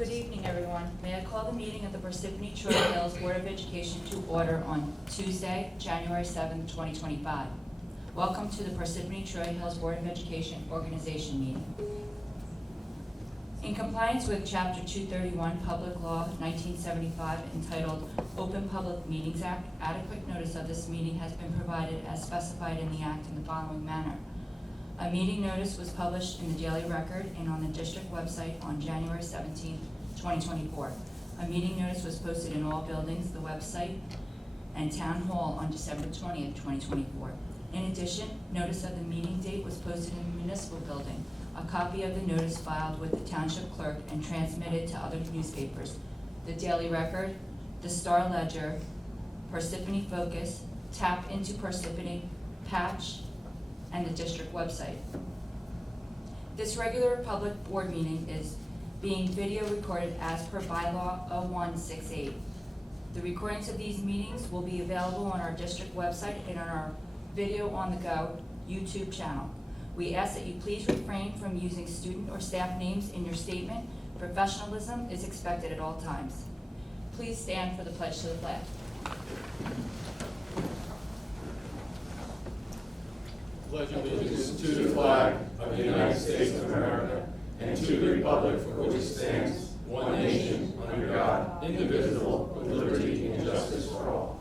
Good evening, everyone. May I call the meeting of the Parsippany Troy Hills Board of Education to order on Tuesday, January 7th, 2025. Welcome to the Parsippany Troy Hills Board of Education organization meeting. In compliance with Chapter 231, Public Law 1975, entitled Open Public Meetings Act, adequate notice of this meeting has been provided as specified in the act in the following manner. A meeting notice was published in the Daily Record and on the district website on January 17, 2024. A meeting notice was posted in all buildings, the website, and Town Hall on December 20th, 2024. In addition, notice of the meeting date was posted in the municipal building. A copy of the notice filed with the township clerk and transmitted to other newspapers: the Daily Record, the Star Ledger, Parsippany Focus, Tap into Parsippany, Patch, and the district website. This regular public board meeting is being video recorded as per bylaw 0168. The recordings of these meetings will be available on our district website and on our Video on the Go YouTube channel. We ask that you please refrain from using student or staff names in your statement. Professionalism is expected at all times. Please stand for the pledge to the flag. Pledge allegiance to the flag of the United States of America and to the republic for which it stands, one nation, under God, indivisible, with liberty and justice for all.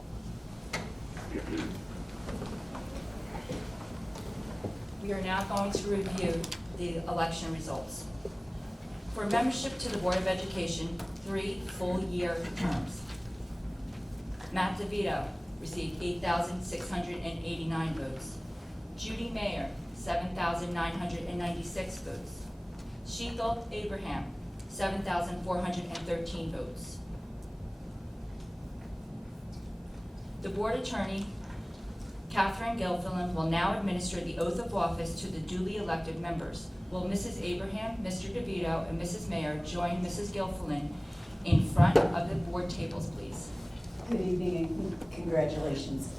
We are now going to review the election results. For membership to the Board of Education, 3 full-year terms. Matt DeVito received 8,689 votes. Judy Mayer, 7,996 votes. Sheetal Abraham, 7,413 votes. The Board Attorney, Catherine Gilfillan, will now administer the oath of office to the duly elected members. Will Mrs. Abraham, Mr. DeVito, and Mrs. Mayer join Mrs. Gilfillan in front of the board tables, please? Good evening and congratulations.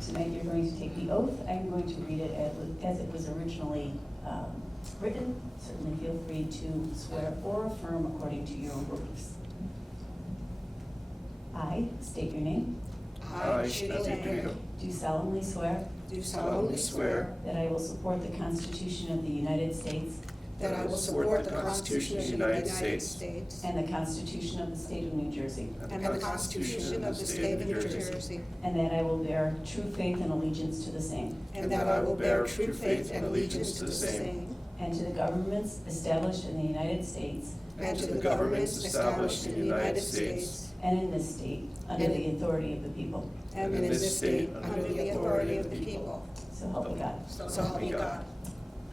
Tonight you're going to take the oath. I'm going to read it as it was originally written. Certainly feel free to swear or affirm according to your own beliefs. I state your name. I, Sheetal Abraham, Do solemnly swear do solemnly swear that I will support the Constitution of the United States that I will support the Constitution of the United States and the Constitution of the State of New Jersey, and the Constitution of the State of New Jersey, and that I will bear true faith and allegiance to the same, and that I will bear true faith and allegiance to the same, and to the governments established in the United States and to the governments established in the United States and in this state, under the authority of the people. and in this state under the authority of the people. So help me God. So help me God.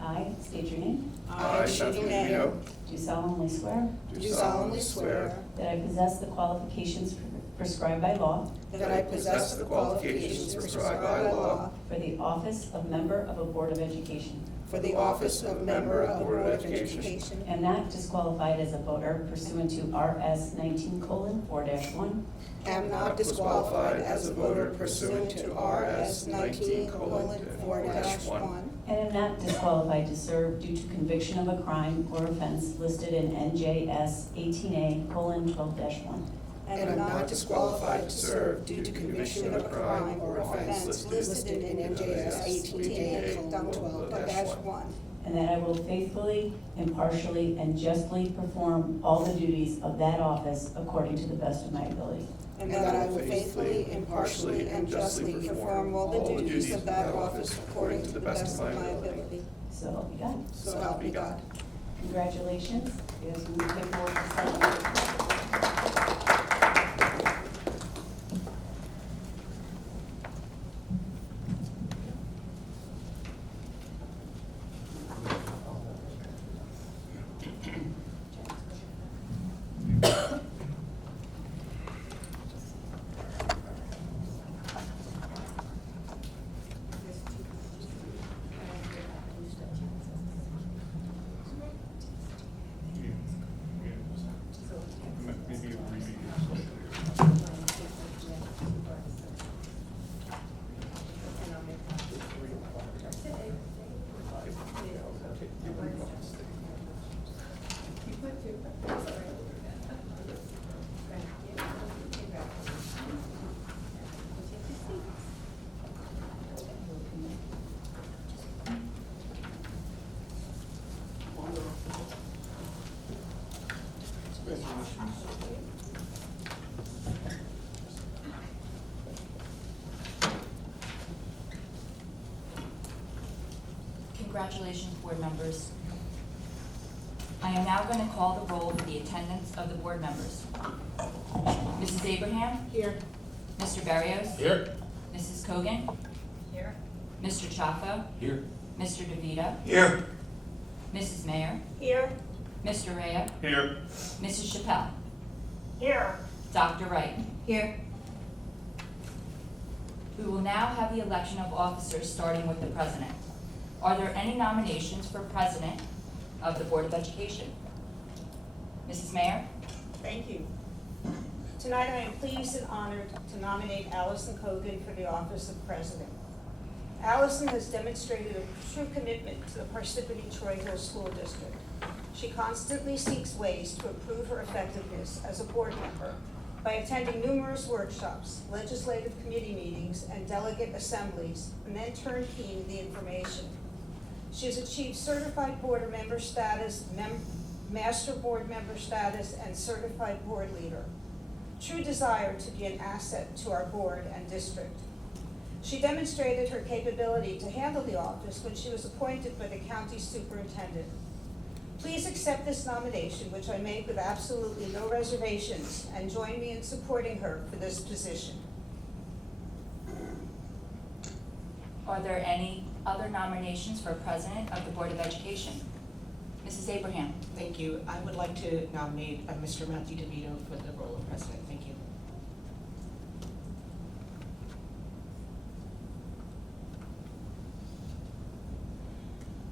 I state your name. I, Sheetal Abraham, Do solemnly swear do solemnly swear that I possess the qualifications prescribed by law that I possess the qualifications prescribed by law for the office of member of a Board of Education, for the office of member of Board of Education, and not disqualified as a voter pursuant to RS 19:4-1, am not disqualified as a voter pursuant to RS 19:4-1, and am not disqualified to serve due to conviction of a crime or offense listed in NJS 18A:12-1. and am not disqualified to serve due to conviction of a crime or offense listed in NJS 18A:12-1, And that I will faithfully, impartially, and justly perform all the duties of that office according to the best of my ability. and that I will faithfully, impartially, and justly perform all the duties of that office according to the best of my ability. So help me God. So help me God. Congratulations. You guys can take more to celebrate. Maybe You put two, that's all right. Congratulations, board members. I am now going to call the roll for the attendance of the board members. Mrs. Abraham? Here. Mr. Barrios? Here. Mrs. Cogan? Here. Mr. Chaffo? Here. Mr. DeVito? Here. Mrs. Mayer? Here. Mr. Rhea? Here. Mrs. Chappelle? Here. Dr. Wright? Here. We will now have the election of officers, starting with the president. Are there any nominations for president of the Board of Education? Mrs. Mayer? Thank you. Tonight, I am pleased and honored to nominate Allison Cogan for the office of president. Allison has demonstrated a true commitment to the Parsippany Troy Hill School District. She constantly seeks ways to improve her effectiveness as a board member by attending numerous workshops, legislative committee meetings, and delegate assemblies, and then turnkeying the information. She has achieved certified board member status, master board member status, and certified board leader. True desire to be an asset to our board and district. She demonstrated her capability to handle the office when she was appointed by the county superintendent. Please accept this nomination, which I make with absolutely no reservations, and join me in supporting her for this position. Are there any other nominations for president of the Board of Education? Mrs. Abraham? Thank you. I would like to nominate Mr. Matthew DeVito for the role of president. Thank you.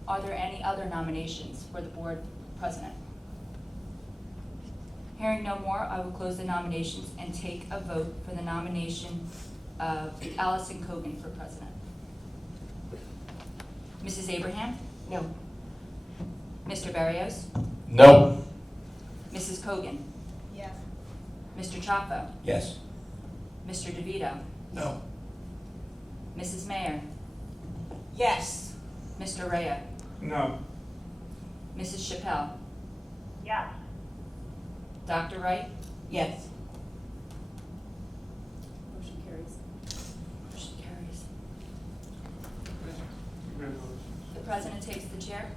Are there any other nominations for the board president? Hearing no more, I will close the nominations and take a vote for the nomination of Allison Cogan for president. Mrs. Abraham? No. Mr. Barrios? No. Mrs. Cogan? Yes. Mr. Chaffo? Yes. Mr. DeVito? No. Mrs. Mayer? Yes. Mr. Rhea? No. Mrs. Chappelle? Yes. Dr. Wright? Yes. Motion carries. Motion carries. The president takes the chair.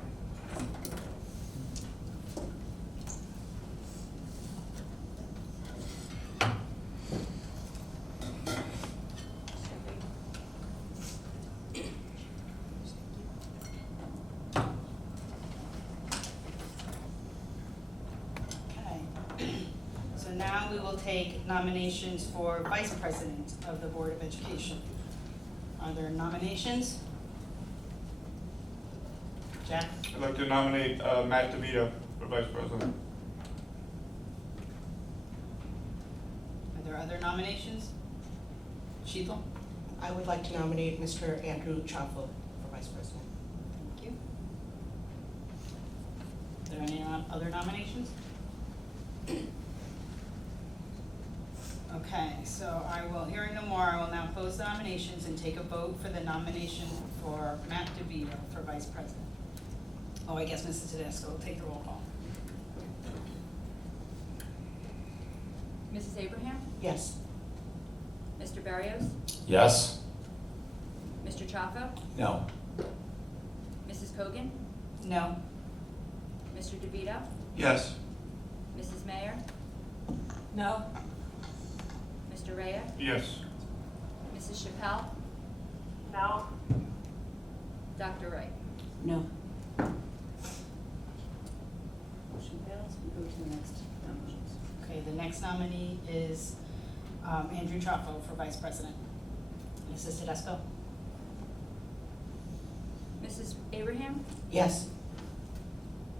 Okay. So now we will take nominations for Vice President of the Board of Education. Are there nominations? Jack? I'd like to nominate Matt DeVito for Vice President. Are there other nominations? Sheetal? I would like to nominate Mr. Andrew Chaffo for vice president. Thank you. Are there any other nominations? Okay, so I will, hearing no more, I will now close the nominations and take a vote for the nomination for Matt DeVito for Vice President. Oh, I guess Mrs. Tedesco will take the roll call. Mrs. Abraham? Yes. Mr. Barrios? Yes. Mr. Chaffo? No. Mrs. Cogan? No. Mr. DeVito? Yes. Mrs. Mayer? No. Mr. Rhea? Yes. Mrs. Chappelle? No. Dr. Wright? No. Motion fails. We go to the next nominations. Okay, the next nominee is Andrew Chaffo for Vice President. Mrs. Tedesco? Mrs. Abraham? Yes.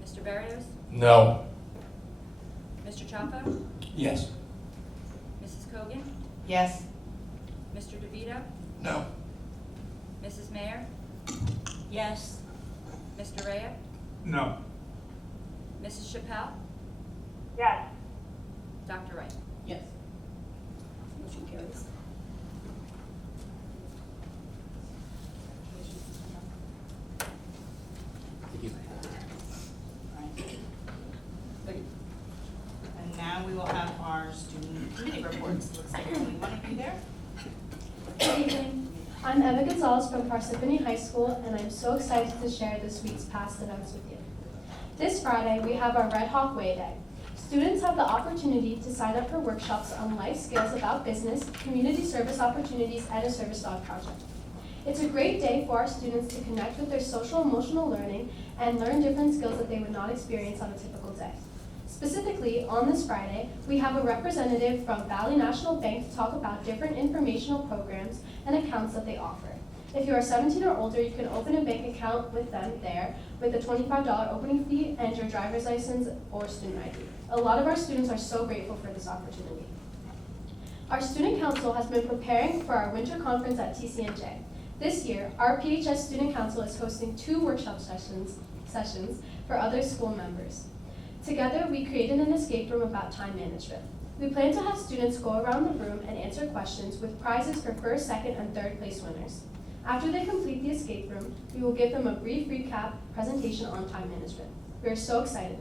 Mr. Barrios? No. Mr. Chaffo? Yes. Mrs. Cogan? Yes. Mr. DeVito? No. Mrs. Mayer? Yes. Mr. Rhea? No. Mrs. Chappelle? Yes. Dr. Wright? Yes. Motion carries. And now we will have our student committee reports. Looks like only one of you there. Good evening. I'm Emma Gonzalez from Parsippany High School, and I'm so excited to share this week's past events with you. This Friday, we have our Red Hawk Way Day. Students have the opportunity to sign up for workshops on life skills about business, community service opportunities, and a service dog project. It's a great day for our students to connect with their social emotional learning and learn different skills that they would not experience on a typical day. Specifically, on this Friday, we have a representative from Valley National Bank to talk about different informational programs and accounts that they offer. If you are 17 or older, you can open a bank account with them there with a $25 opening fee and your driver's license or student ID. A lot of our students are so grateful for this opportunity. Our student council has been preparing for our winter conference at TCNJ. This year, our PHS student council is hosting 2 workshop sessions for other school members. Together, we created an escape room about time management. We plan to have students go around the room and answer questions with prizes for first, second, and third place winners. After they complete the escape room, we will give them a brief recap presentation on time management. We are so excited.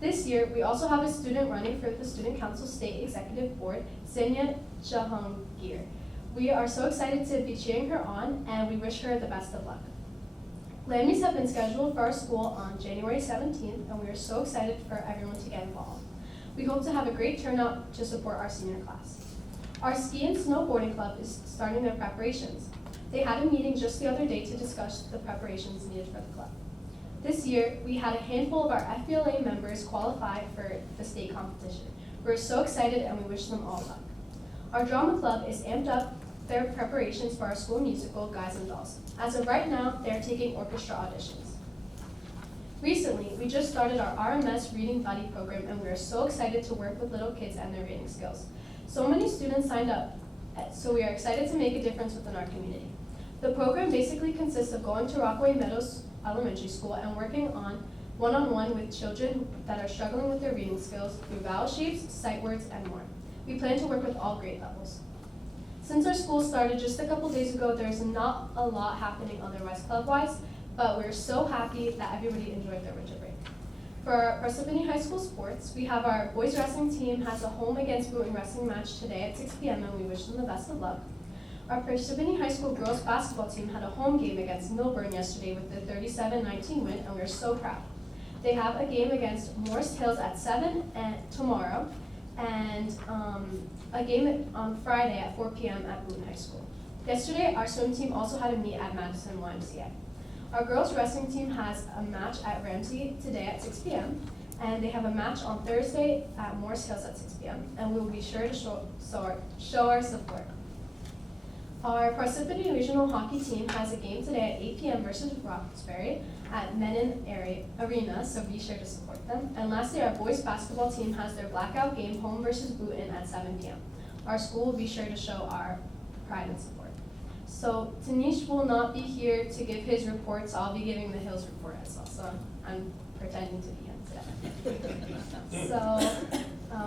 This year, we also have a student running for the Student Council State Executive Board, Sanya Jahangir. We are so excited to be cheering her on, and we wish her the best of luck. Land meets have been scheduled for our school on January 17th, and we are so excited for everyone to get involved. We hope to have a great turnout to support our senior class. Our ski and snowboarding club is starting their preparations. They had a meeting just the other day to discuss the preparations needed for the club. This year, we had a handful of our FBLA members qualify for the state competition. We're so excited and we wish them all luck. Our drama club is amped up their preparations for our school musical, Guys and Dolls. As of right now, they're taking orchestra auditions. Recently, we just started our RMS Reading Buddy program, and we are so excited to work with little kids and their reading skills. So many students signed up, so we are excited to make a difference within our community. The program basically consists of going to Rockaway Meadows Elementary School and working on one-on-one with children that are struggling with their reading skills through vowel shapes, sight words, and more. We plan to work with all grade levels. Since our school started just a couple days ago, there's not a lot happening otherwise club-wise, but we're so happy that everybody enjoyed their winter break. For our Parsippany High School sports, we have our boys wrestling team has a home against Boonton wrestling match today at 6 p.m. and we wish them the best of luck. Our Parsippany High School girls basketball team had a home game against Milburn yesterday with the 37-19 win, and we're so proud. They have a game against Morris Hills at 7 tomorrow, and a game on Friday at 4 p.m. at Boonton High School. Yesterday, our swim team also had a meet at Madison YMCA. Our girls wrestling team has a match at Ramsey today at 6 p.m. and they have a match on Thursday at Morris Hills at 6 p.m. and we will be sure to show our support. Our Parsippany Regional Hockey team has a game today at 8 p.m. versus Roxbury at Menon Arena, so be sure to support them. And lastly, our boys basketball team has their blackout game home versus Boonton at 7 p.m. Our school will be sure to show our pride and support. So Tanish will not be here to give his report, so I'll be giving the Hills report as well. So I'm pretending to be him today. So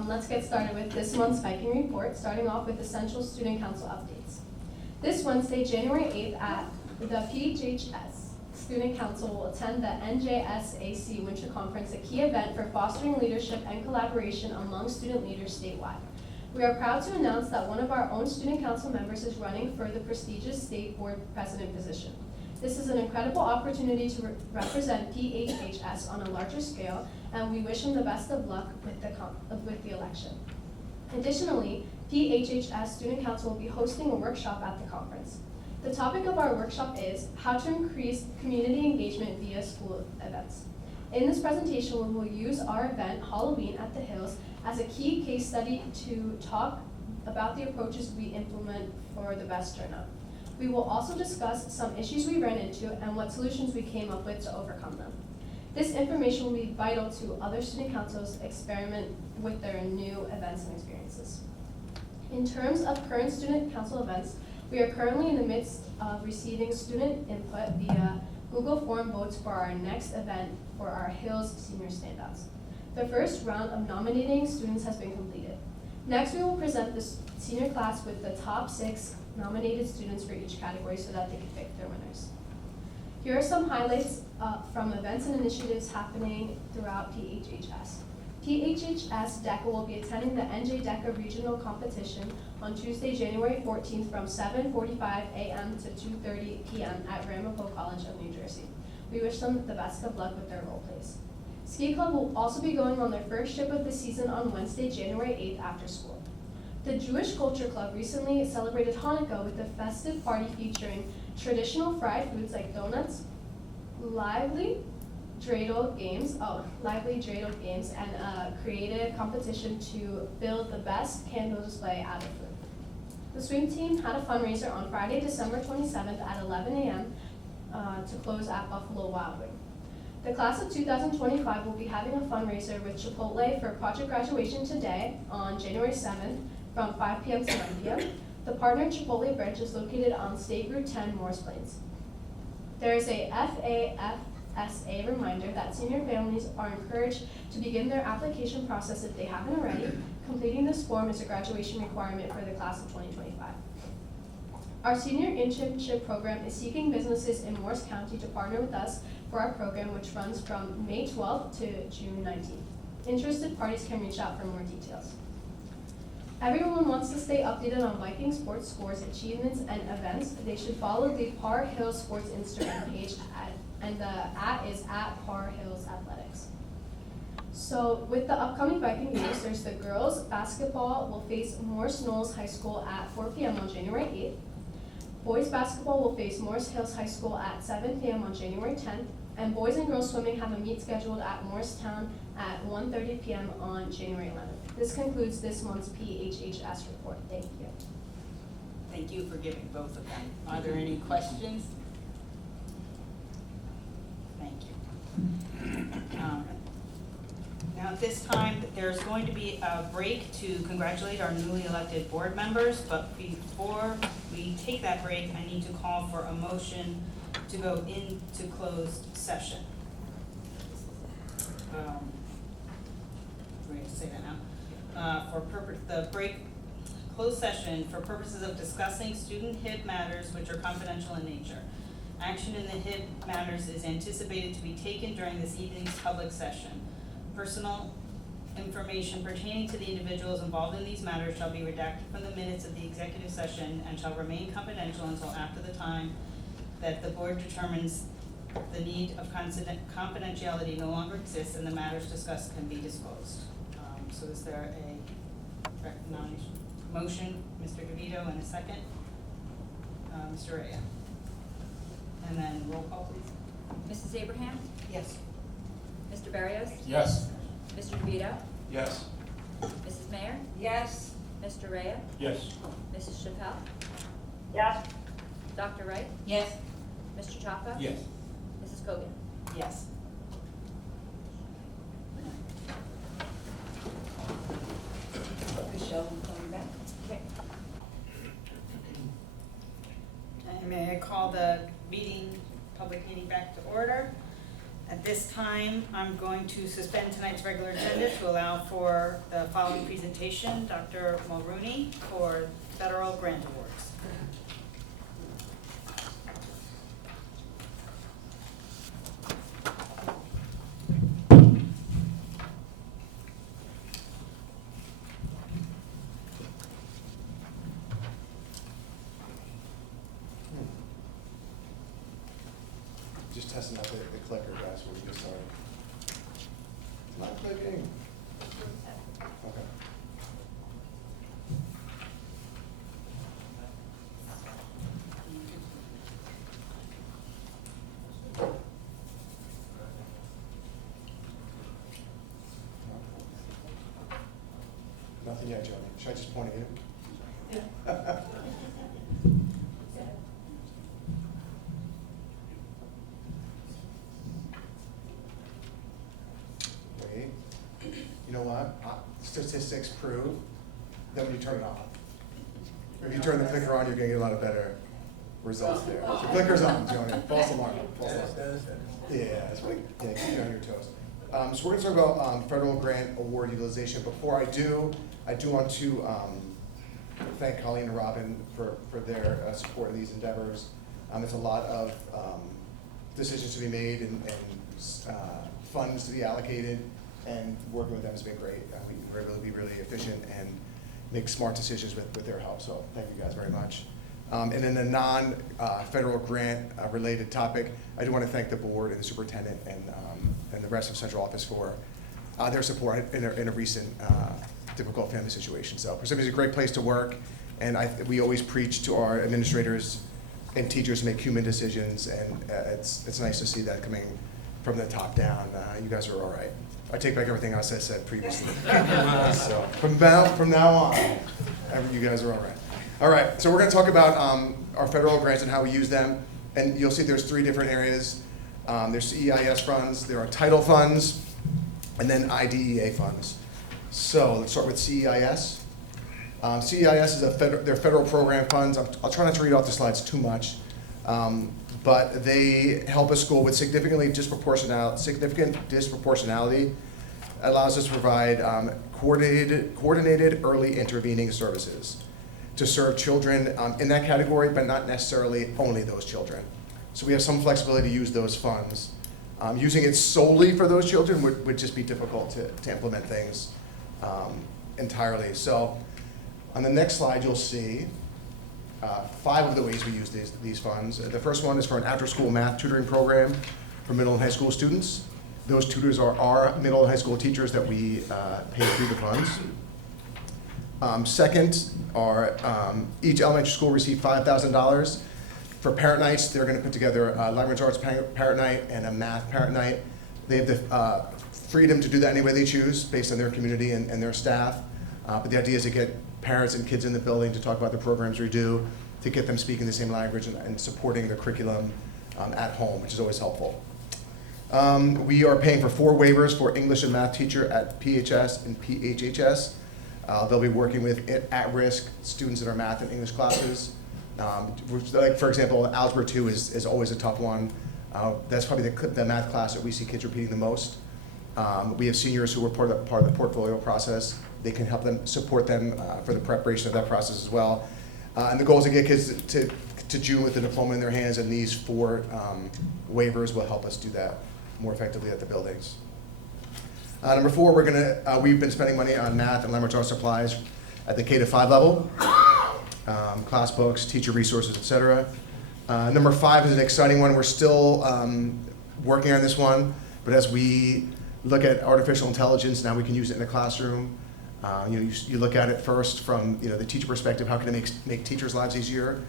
let's get started with this month's Viking report, starting off with Essential Student Council updates. This Wednesday, January 8th at the PHS Student Council will attend the NJSAC Winter Conference, a key event for fostering leadership and collaboration among student leaders statewide. We are proud to announce that one of our own student council members is running for the prestigious state board president position. This is an incredible opportunity to represent PHHS on a larger scale, and we wish him the best of luck with the election. Additionally, PHHS Student Council will be hosting a workshop at the conference. The topic of our workshop is how to increase community engagement via school events. In this presentation, we will use our event, Halloween at the Hills, as a key case study to talk about the approaches we implement for the best turnout. We will also discuss some issues we ran into and what solutions we came up with to overcome them. This information will be vital to other student councils experiment with their new events and experiences. In terms of current student council events, we are currently in the midst of receiving student input via Google Form votes for our next event for our Hills Senior Standouts. The first round of nominating students has been completed. Next, we will present the senior class with the top 6 nominated students for each category so that they can pick their winners. Here are some highlights from events and initiatives happening throughout PHHS. PHHS DECA will be attending the NJ DECA Regional Competition on Tuesday, January 14th from 7:45 a.m. to 2:30 p.m. at Ramapo College of New Jersey. We wish them the best of luck with their role plays. Ski Club will also be going on their first trip of the season on Wednesday, January 8th after school. The Jewish Culture Club recently celebrated Hanukkah with a festive party featuring traditional fried foods like donuts, lively dreidel games, and a creative competition to build the best candle display out of food. The swim team had a fundraiser on Friday, December 27th at 11 a.m. To close at Buffalo Wild Wing. The class of 2025 will be having a fundraiser with Chipotle for project graduation today on January 7th from 5 p.m. to 9 p.m. The partner Chipotle branch is located on State Route 10, Morris Plains. There is a FAFSA reminder that senior families are encouraged to begin their application process if they haven't already. Completing this form is a graduation requirement for the class of 2025. Our senior internship program is seeking businesses in Morris County to partner with us for our program, which runs from May 12th to June 19th. Interested parties can reach out for more details. Everyone wants to stay updated on Viking sports scores, achievements, and events. They should follow the Par Hill Sports Instagram page, and the @ is @Par Hills Athletics. So with the upcoming Viking games, there's the girls basketball will face Morris Knolls High School at 4 p.m. on January 8th. Boys basketball will face Morris Hills High School at 7 p.m. on January 10th. And boys and girls swimming have a meet scheduled at Morristown at 1:30 p.m. on January 11th. This concludes this month's PHHS report. Thank you. Thank you for giving both of them. Are there any questions? Thank you. Now at this time, there's going to be a break to congratulate our newly elected board members, but before we take that break, I need to call for a motion to go into closed session. We're going to say that now. The break, closed session for purposes of discussing student HIB matters which are confidential in nature. Action in the HIB matters is anticipated to be taken during this evening's public session. Personal information pertaining to the individuals involved in these matters shall be redacted from the minutes of the executive session and shall remain confidential until after the time that the board determines the need of confidentiality no longer exists and the matters discussed can be disclosed. So is there a motion, Mr. DeVito, and a second? Mr. Rea. And then roll call, please. Mrs. Abraham? Yes. Mr. Barrios? Yes. Mr. DeVito? Yes. Mrs. Mayer? Yes. Mr. Rea? Yes. Mrs. Chappelle? Yes. Dr. Wright? Yes. Mr. Chapa? Yes. Mrs. Kogan? Yes. Michelle, coming back. And may I call the public meeting back to order? At this time, I'm going to suspend tonight's regular agenda to allow for the following presentation, Dr. Mulrooney for federal grant awards. Just testing out the clicker, guys, when we get started. It's not clicking. Okay. Nothing yet, Joni. Should I just point at you? Yeah. You know what? Statistics prove that when you turn it off. If you turn the clicker on, you're gonna get a lot of better results there. The clicker's on, Joni. False alarm. False alarm. Yeah, it's really, yeah, keep you on your toes. So we're gonna talk about federal grant award utilization. Before I do want to thank Colleen and Robin for their support in these endeavors. It's a lot of decisions to be made and funds to be allocated and working with them has been great. We were able to be really efficient and make smart decisions with their help, so thank you guys very much. And in a non-federal grant related topic, I do want to thank the board and the superintendent and the rest of central office for their support in a recent difficult family situation. So Parsippany is a great place to work, and we always preach to our administrators and teachers to make human decisions, and it's nice to see that coming from the top down. You guys are all right. I take back everything else I said previously. So from now on, you guys are all right. All right, so we're going to talk about our federal grants and how we use them, and you'll see there's 3 different areas. There's CEIS funds, there are title funds, and then IDEA funds. So let's start with CEIS. CEIS is they're federal program funds. I'll try not to read off the slides too much, but they help a school with significant disproportionality. Allows us to provide coordinated early intervening services to serve children in that category, but not necessarily only those children. So we have some flexibility to use those funds. Using it solely for those children would just be difficult to implement things entirely. So on the next slide, you'll see 5 of the ways we use these funds. The first one is for an after-school math tutoring program for middle and high school students. Those tutors are our middle and high school teachers that we pay through the funds. Second are each elementary school received $5,000. For parent nights, they're going to put together a language arts parent night and a math parent night. They have the freedom to do that any way they choose based on their community and their staff. But the idea is to get parents and kids in the building to talk about the programs we do, to get them speaking the same language and supporting the curriculum at home, which is always helpful. We are paying for 4 waivers for English and math teacher at PHS and PHHS. They'll be working with at-risk students in our math and English classes. Like for example, Algebra 2 is always a tough one. That's probably the math class that we see kids repeating the most. We have seniors who are part of the portfolio process. They can help them, support them for the preparation of that process as well. And the goal is to get kids to June with a diploma in their hands, and these 4 waivers will help us do that more effectively at the buildings. Number 4, we've been spending money on math and language arts supplies at the K-5 level, class books, teacher resources, etc. Number 5 is an exciting one. We're still working on this one, but as we look at artificial intelligence, now we can use it in the classroom. You look at it first from the teacher perspective. How can it make teachers' lives easier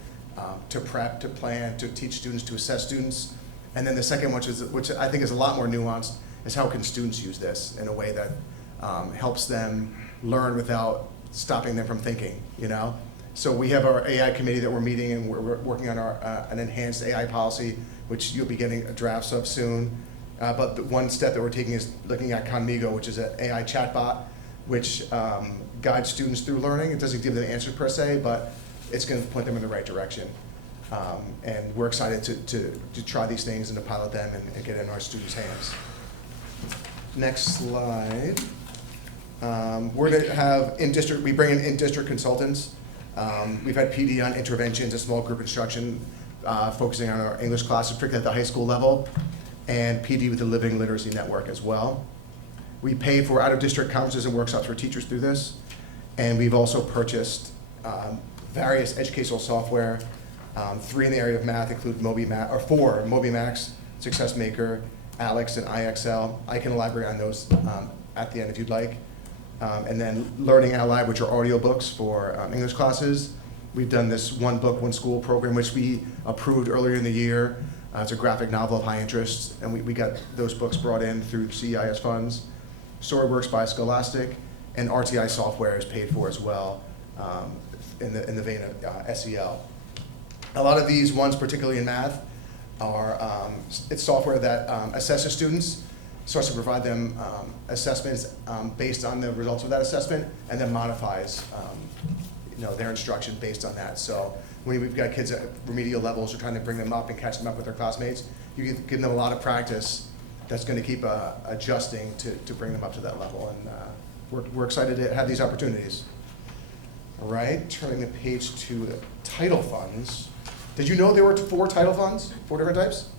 to prep, to plan, to teach students, to assess students? And then the second one, which I think is a lot more nuanced, is how can students use this in a way that helps them learn without stopping them from thinking, So we have our AI committee that we're meeting, and we're working on an enhanced AI policy, which you'll be getting drafts of soon. But the one step that we're taking is looking at Conmigo, which is an AI chatbot, which guides students through learning. It doesn't give them answers per se, but it's going to point them in the right direction. And we're excited to try these things and to pilot them and get it in our students' hands. Next slide. We're going to have we bring in in-district consultants. We've had PD on interventions and small group instruction, focusing on our English classes, particularly at the high school level, and PD with the Living Literacy Network as well. We pay for out-of-district conferences and workshops for teachers through this, and we've also purchased various educational software. 3 in the area of math include 4, MobiMax, SuccessMaker, Alex, and IXL. I can elaborate on those at the end if you'd like. And then Learning Out Loud, which are audiobooks for English classes. We've done this One Book, One School program, which we approved earlier in the year. It's a graphic novel of high interest, and we got those books brought in through CEIS funds. StoryWorks by Scholastic, and RTI software is paid for as well in the vein of SEL. A lot of these ones, particularly in math, are it's software that assesses students, starts to provide them assessments based on the results of that assessment, and then modifies their instruction based on that. So when we've got kids at remedial levels, we're trying to bring them up and catch them up with their classmates. You give them a lot of practice that's going to keep adjusting to bring them up to that level, and we're excited to have these opportunities. All right, turning the page to title funds. Did you know there were 4 title funds, 4 different types?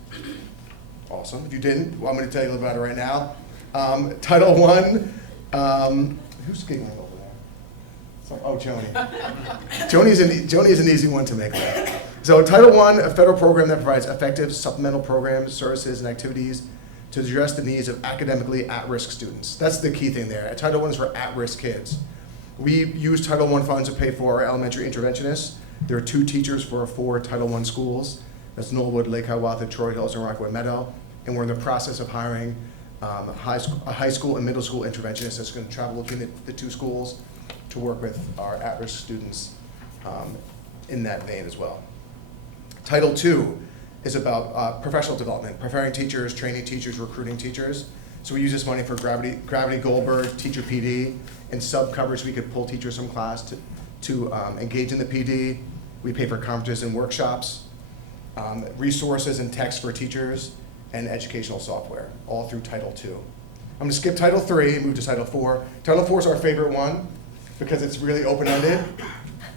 Awesome. If you didn't, well, I'm going to tell you about it right now. Title I, who's giggling over there? Oh, Joni. Joni is an easy one to make. So Title I, a federal program that provides effective supplemental programs, services, and activities to address the needs of academically at-risk students. That's the key thing there. Title I is for at-risk kids. We use Title I funds to pay for our elementary interventionists. There are 2 teachers for 4 Title I schools. That's Knollwood, Lake Hiawatha, Troy Hills, and Rockwood Meadow. And we're in the process of hiring a high school and middle school interventionist that's going to travel between the 2 schools to work with our at-risk students in that vein as well. Title II is about professional development, preparing teachers, training teachers, recruiting teachers. So we use this money for Gravity Goldberg, Teacher PD, and sub-coverage. We could pull teachers from class to engage in the PD. We pay for conferences and workshops, resources and texts for teachers, and educational software, all through Title II. I'm gonna skip Title III and move to Title IV. Title IV is our favorite one because it's really open-ended.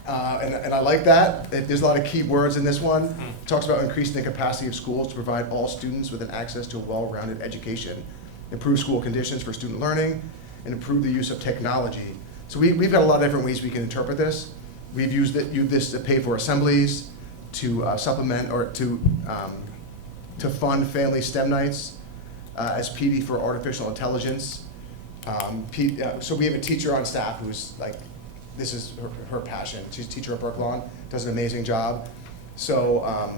And I like that. There's a lot of key words in this one. It talks about increasing the capacity of schools to provide all students with an access to a well-rounded education, improve school conditions for student learning, and improve the use of technology. So we've got a lot of different ways we can interpret this. We've used this to pay for assemblies, to supplement or to fund family STEM nights, as PD for artificial intelligence. So we have a teacher on staff who's like, this is her passion. She's a teacher at Brooklawn, does an amazing job. So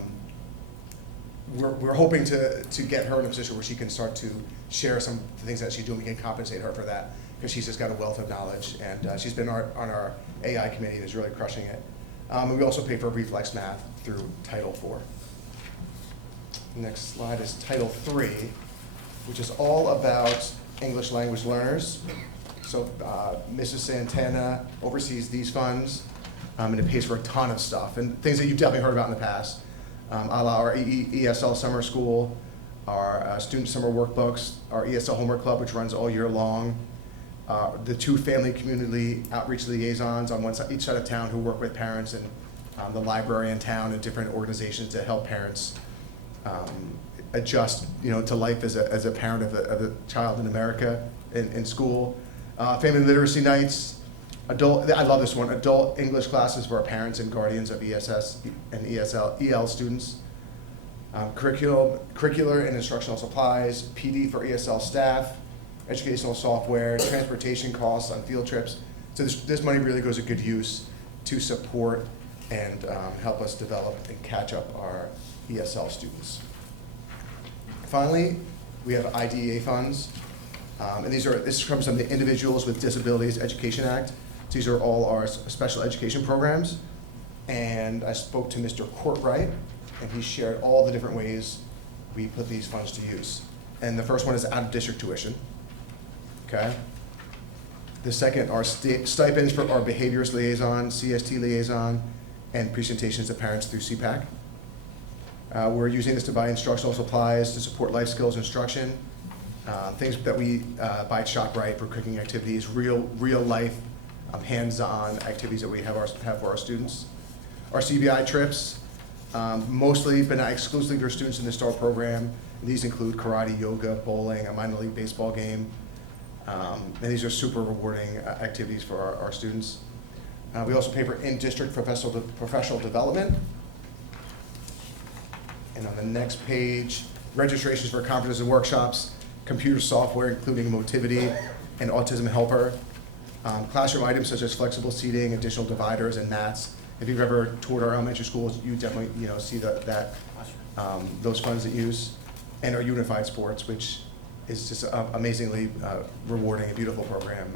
we're hoping to get her in a position where she can start to share some of the things that she's doing. We can compensate her for that because she's just got a wealth of knowledge. And she's been on our AI committee and is really crushing it. And we also pay for Reflex Math through Title IV. Next slide is Title III, which is all about English language learners. So Mrs. Santana oversees these funds, and it pays for a ton of stuff, and things that you've definitely heard about in the past, a la our ESL summer school, our student summer workbooks, our ESL homework club, which runs all year long, the 2 family community outreach liaisons on each side of town who work with parents, and the library in town and different organizations to help parents adjust, to life as a parent of a child in America in school. Family literacy nights, I love this one, adult English classes for our parents and guardians of ESS and EL students. Curricular and instructional supplies, PD for ESL staff, educational software, transportation costs on field trips. So this money really goes to good use to support and help us develop and catch up our ESL students. Finally, we have IDEA funds. And this comes from the Individuals with Disabilities Education Act. So these are all our special education programs. And I spoke to Mr. Courtwright, and he shared all the different ways we put these funds to use. And the first one is out-of-district tuition, okay? The second are stipends for our behaviorist liaison, CST liaison, and presentations to parents through CPAC. We're using this to buy instructional supplies to support life skills instruction. Things that we buy at ShopRite for cooking activities, real life, hands-on activities that we have for our students. Our CBI trips, mostly but not exclusively for students in the STAR program. These include karate, yoga, bowling, a minor league baseball game. And these are super rewarding activities for our students. We also pay for in-district professional development. And on the next page, registrations for conferences and workshops, computer software, including Motivity and Autism Helper, classroom items such as flexible seating, additional dividers, and mats. If you've ever toured our elementary schools, you definitely see those funds that use, and our unified sports, which is just an amazingly rewarding and beautiful program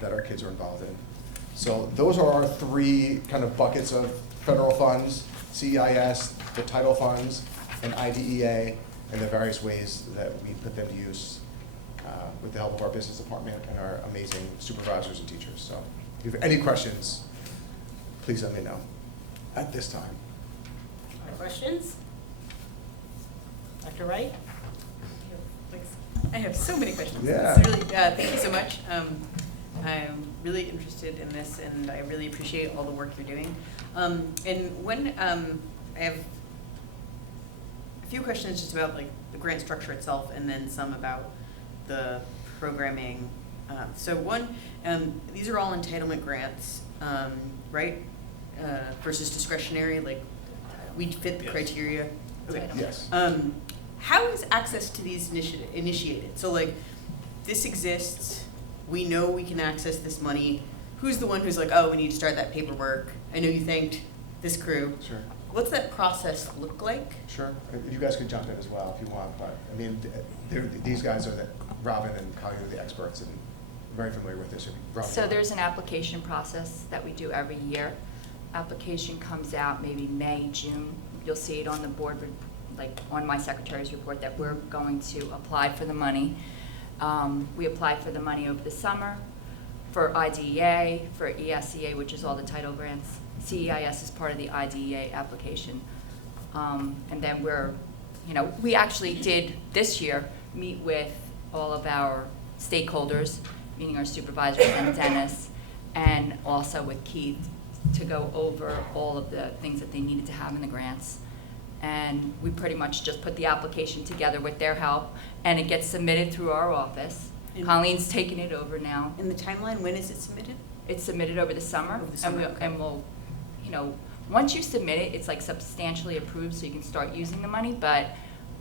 that our kids are involved in. So those are our 3 kind of buckets of federal funds: CEIS, the title funds, and IDEA, and the various ways that we put them to use with the help of our business department and our amazing supervisors and teachers. So if you have any questions, please let me know at this time. Other questions? Dr. Wright? I have so many questions. Yeah. It's really, thank you so much. I'm really interested in this, and I really appreciate all the work you're doing. And when I have a few questions just about like the grant structure itself, and then some about the programming. So one, these are all entitlement grants, right? Versus discretionary, like, we fit the Yes. criteria? Okay. Yes. How is access to these initiated? So like, this exists, we know we can access this money. Who's the one who's like, oh, we need to start that paperwork? I know you thanked this crew. Sure. What's that process look like? Sure. You guys could jump in as well if you want, but, I mean, these guys are Robin and Kyle are the experts and very familiar with this. Robin, So there's an application process that we do every year. Application comes out maybe May, June. You'll see it on the board, like on my secretary's report, that we're going to apply for the money. We apply for the money over the summer for IDEA, for ESEA, which is all the title grants. CEIS is part of the IDEA application. And then we actually did this year meet with all of our stakeholders, meaning our supervisors and Dennis, and also with Keith, to go over all of the things that they needed to have in the grants. And we pretty much just put the application together with their help, and it gets submitted through our office. And- Colleen's taking it over now. In the timeline, when is it submitted? It's submitted over the summer. Over the summer, okay. And we'll, once you submit it, it's like substantially approved, so you can start using the money, but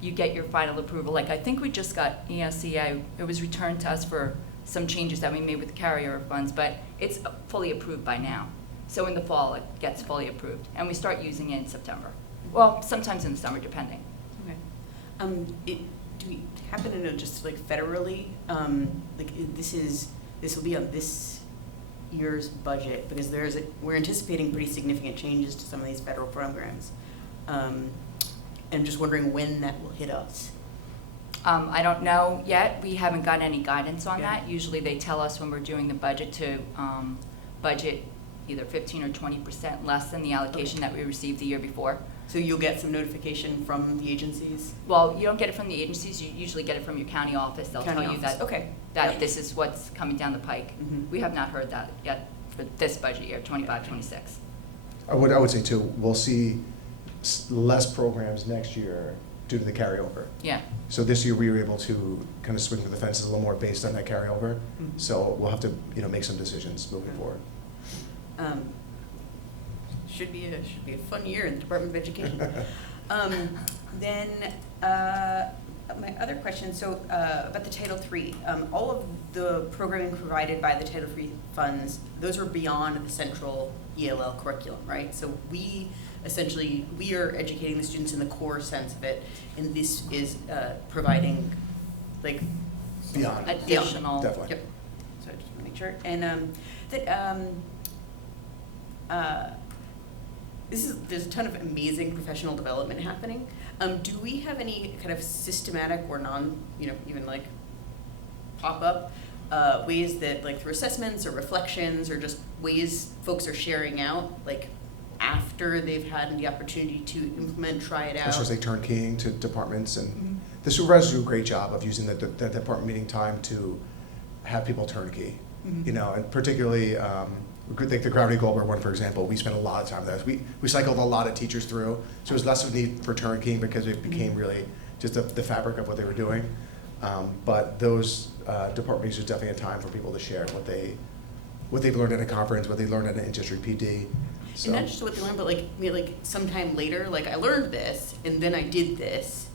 you get your final approval. Like, I think we just got ESEA, it was returned to us for some changes that we made with the carryover funds, but it's fully approved by now. So in the fall, it gets fully approved, and we start using it in September. Well, sometimes in the summer, depending. Okay. Do we happen to know just like federally, this will be on this year's budget, because we're anticipating pretty significant changes to some of these federal programs. And just wondering when that will hit us. I don't know yet. We haven't gotten any guidance on Yeah. that. Usually they tell us when we're doing the budget to budget either 15 or 20% less than the allocation that we received the year before. So you'll get some notification from the agencies? Well, you don't get it from the agencies. You usually get it from your county office. They'll County tell you office, that, okay. that Yep. this is what's coming down the pike. Mhm. We have not heard that yet for this budget year, 25, 26. I would say too, we'll see less programs next year due to the carryover. Yeah. So this year, we were able to kind of swing for the fences a little more based on that carryover. Mhm. So we'll have to, make some decisions moving forward. Should be a fun year in the Department of Education. Then, my other question, so about the Title III, all of the programming provided by the Title III funds, those are beyond the central ELL curriculum, right? So we are educating the students in the core sense of it, and this is providing, like, Beyond. Additional. Definitely. Yep. So I just want to make sure. And there's a ton of amazing professional development happening. Do we have any kind of systematic or even like pop-up ways that, like, through assessments or reflections or just ways folks are sharing out, like, after they've had the opportunity to implement, try it out? As far as like turnkeying to departments, and Mhm. the supervisors do a great job of using the department meeting time to have people turnkey. Mhm. And particularly, like the Gravity Goldberg one, for example, we spent a lot of time with that. We cycled a lot of teachers through, so there was less of a need for turnkeying because it became really just the fabric of what they were doing. But those department meetings is definitely a time for people to share what they've learned at a conference, what they learned at an industry PD. So, And not just what they learned, but like sometime later, like, I learned this and then I did this.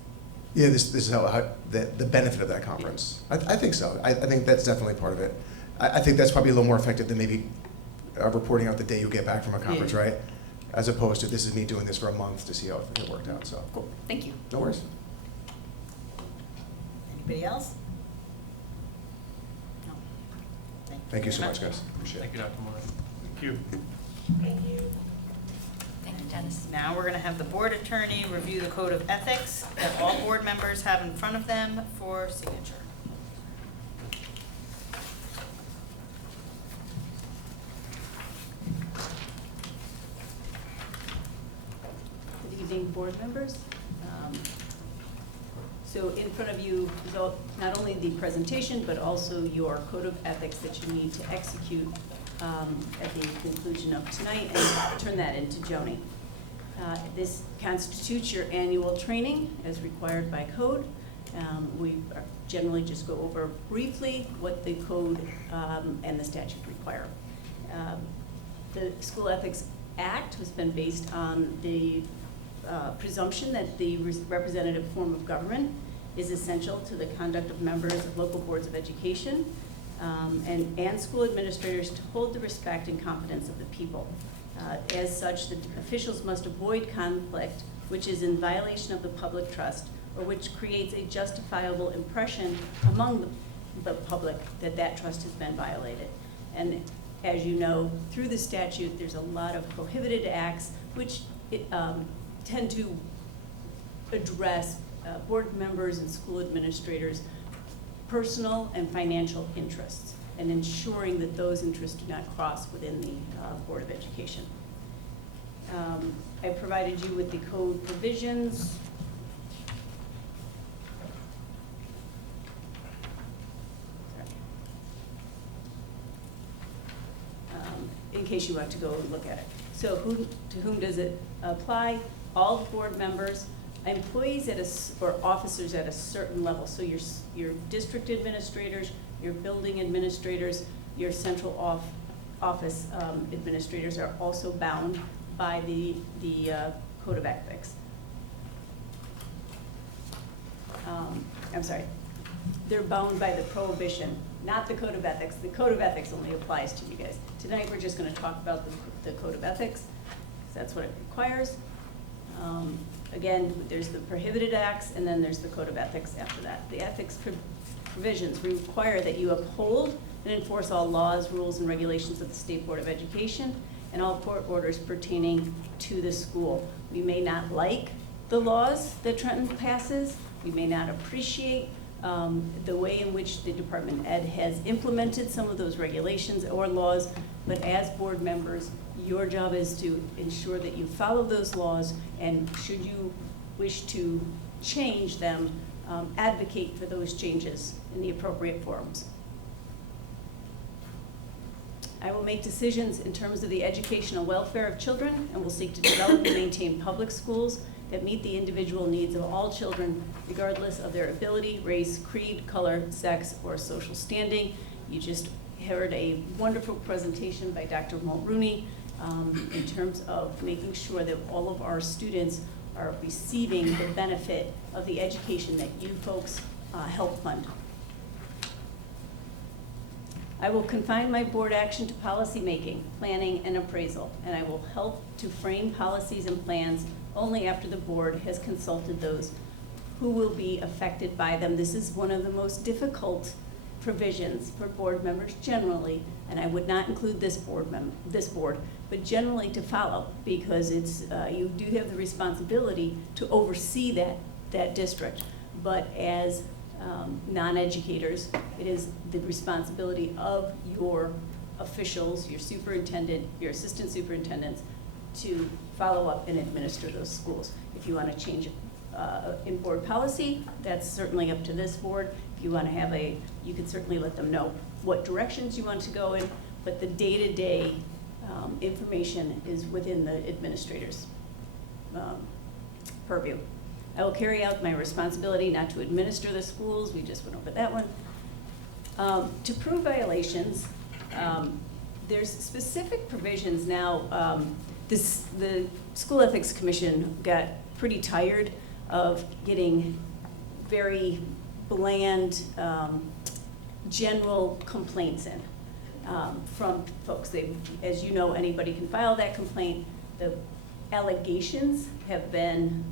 yeah, this is how the benefit of that conference. I think so. I think that's definitely part of it. I think that's probably a little more effective than maybe reporting out the day you get back from a conference, Yeah. right? As opposed to, this is me doing this for a month to see how it worked out, so. Cool, thank you. No worries. Anybody else? No. Thank you so very much, guys. Appreciate it. Thank you, Dr. Moore. Thank you. Thank you, Dennis. Now we're gonna have the board attorney review the code of ethics that all board members have in front of them for signature. Good evening, board members. So in front of you is not only the presentation, but also your code of ethics that you need to execute at the conclusion of tonight and turn that into Joni. This constitutes your annual training as required by code, We generally just go over briefly what the code and the statute require. The School Ethics Act has been based on the presumption that the representative form of government is essential to the conduct of members of local boards of education and school administrators to hold the respect and confidence of the people. As such, the officials must avoid conflict which is in violation of the public trust or which creates a justifiable impression among the public that that trust has been violated. And as you know, through the statute, there's a lot of prohibited acts which tend to address board members and school administrators' personal and financial interests, and ensuring that those interests do not cross within the Board of Education. I provided you with the code provisions. In case you want to go and look at it. So to whom does it apply? All board members, employees or officers at a certain level. So your district administrators, your building administrators, your central office administrators are also bound by the Code of Ethics. I'm sorry, they're bound by the prohibition, not the Code of Ethics. The Code of Ethics only applies to you guys. Tonight, we're just going to talk about the Code of Ethics, because that's what it requires. Again, there's the prohibited acts, and then there's the Code of Ethics after that. The ethics provisions require that you uphold and enforce all laws, rules, and regulations of the State Board of Education and all court orders pertaining to the school. We may not like the laws that Trenton passes. We may not appreciate the way in which the Department of Ed has implemented some of those regulations or laws, but as board members, your job is to ensure that you follow those laws, and should you wish to change them, advocate for those changes in the appropriate forums. I will make decisions in terms of the educational welfare of children and will seek to develop and maintain public schools that meet the individual needs of all children, regardless of their ability, race, creed, color, sex, or social standing. You just heard a wonderful presentation by Dr. Mulrooney in terms of making sure that all of our students are receiving the benefit of the education that you folks help fund. I will confine my board action to policy making, planning, and appraisal, and I will help to frame policies and plans only after the board has consulted those who will be affected by them. This is one of the most difficult provisions for board members generally, and I would not include this board, but generally to follow, because it's you do have the responsibility to oversee that district. But as non-educators, it is the responsibility of your officials, your superintendent, your assistant superintendents, to follow up and administer those schools. If you want to change in board policy, that's certainly up to this board. If you want to have you can certainly let them know what directions you want to go in, but the day-to-day information is within the administrator's purview. I will carry out my responsibility not to administer the schools, we just went over that one. To prove violations, there's specific provisions now. The School Ethics Commission got pretty tired of getting very bland, general complaints in from folks. As you know, anybody can file that complaint. The allegations have been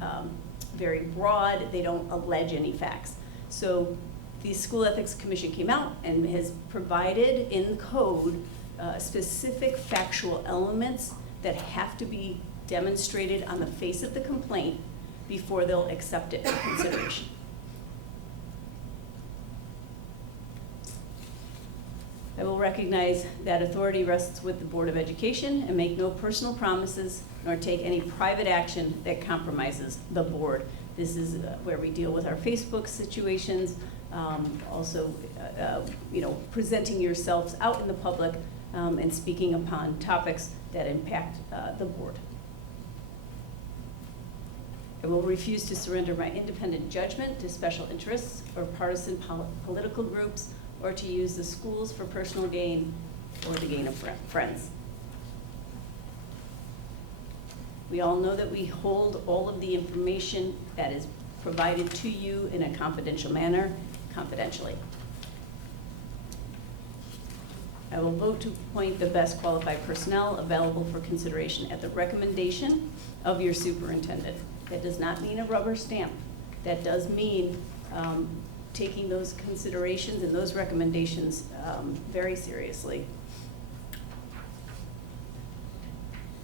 very broad. They don't allege any facts. So the School Ethics Commission came out and has provided in code specific factual elements that have to be demonstrated on the face of the complaint before they'll accept it for consideration. I will recognize that authority rests with the Board of Education and make no personal promises nor take any private action that compromises the board. This is where we deal with our Facebook situations, also presenting yourselves out in the public and speaking upon topics that impact the board. I will refuse to surrender my independent judgment to special interests or partisan political groups, or to use the schools for personal gain or the gain of friends. We all know that we hold all of the information that is provided to you in a confidential manner, confidentially. I will vote to appoint the best qualified personnel available for consideration at the recommendation of your superintendent. That does not mean a rubber stamp. That does mean taking those considerations and those recommendations very seriously.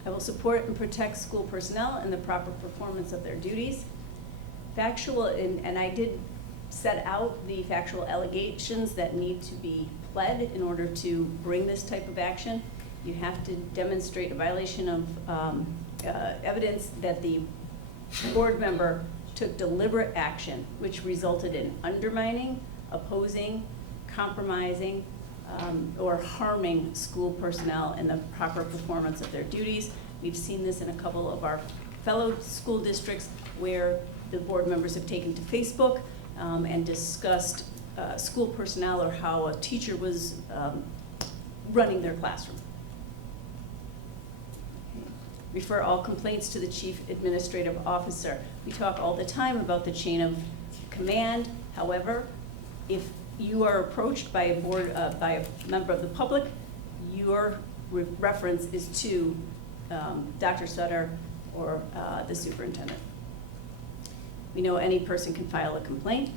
I will support and protect school personnel and the proper performance of their duties. Factual, and I did set out the factual allegations that need to be pled in order to bring this type of action. You have to demonstrate a violation of evidence that the board member took deliberate action which resulted in undermining, opposing, compromising, or harming school personnel in the proper performance of their duties. We've seen this in a couple of our fellow school districts where the board members have taken to Facebook and discussed school personnel or how a teacher was running their classroom. Refer all complaints to the Chief Administrative Officer. We talk all the time about the chain of command. However, if you are approached by a member of the public, your reference is to Dr. Sutter or the superintendent. We know any person can file a complaint.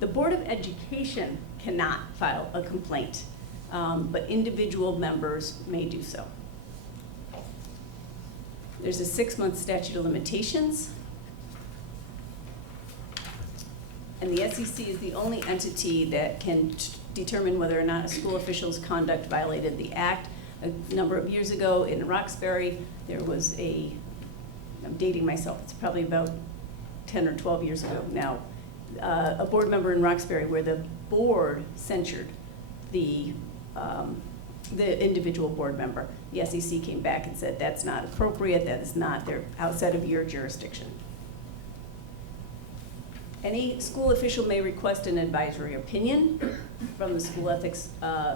The Board of Education cannot file a complaint, but individual members may do so. There's a 6-month statute of limitations. And the SEC is the only entity that can determine whether or not a school official's conduct violated the act. A number of years ago in Roxbury, there was I'm dating myself, it's probably about 10 or 12 years ago now, a board member in Roxbury where the board censured the individual board member. The SEC came back and said, that's not appropriate, that is not, they're outside of your jurisdiction. Any school official may request an advisory opinion from the School Ethics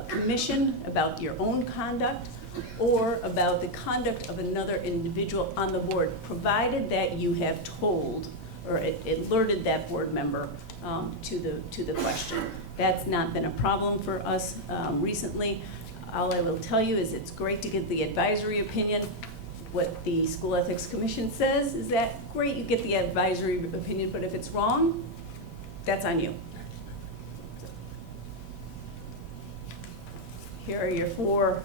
Commission about your own conduct or about the conduct of another individual on the board, provided that you have told or alerted that board member to the question. That's not been a problem for us recently. All I will tell you is it's great to get the advisory opinion. What the School Ethics Commission says is that, great, you get the advisory opinion, but if it's wrong, that's on you. Here are your 4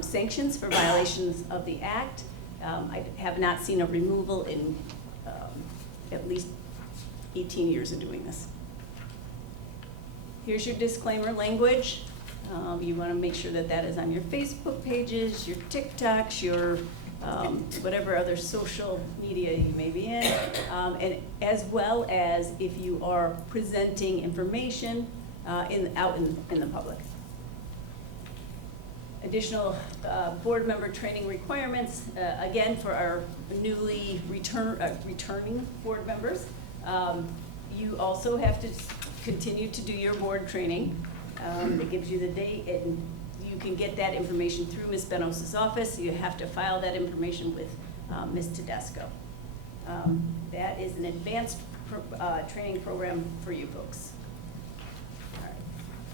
sanctions for violations of the act. I have not seen a removal in at least 18 years of doing this. Here's your disclaimer language. You want to make sure that that is on your Facebook pages, your TikToks, your whatever other social media you may be in, and as well as if you are presenting information out in the public. Additional board member training requirements, again, for our newly returning board members. You also have to continue to do your board training. It gives you the date, and you can get that information through Ms. Benos' office. You have to file that information with Ms. Tedesco. That is an advanced training program for you folks. All right.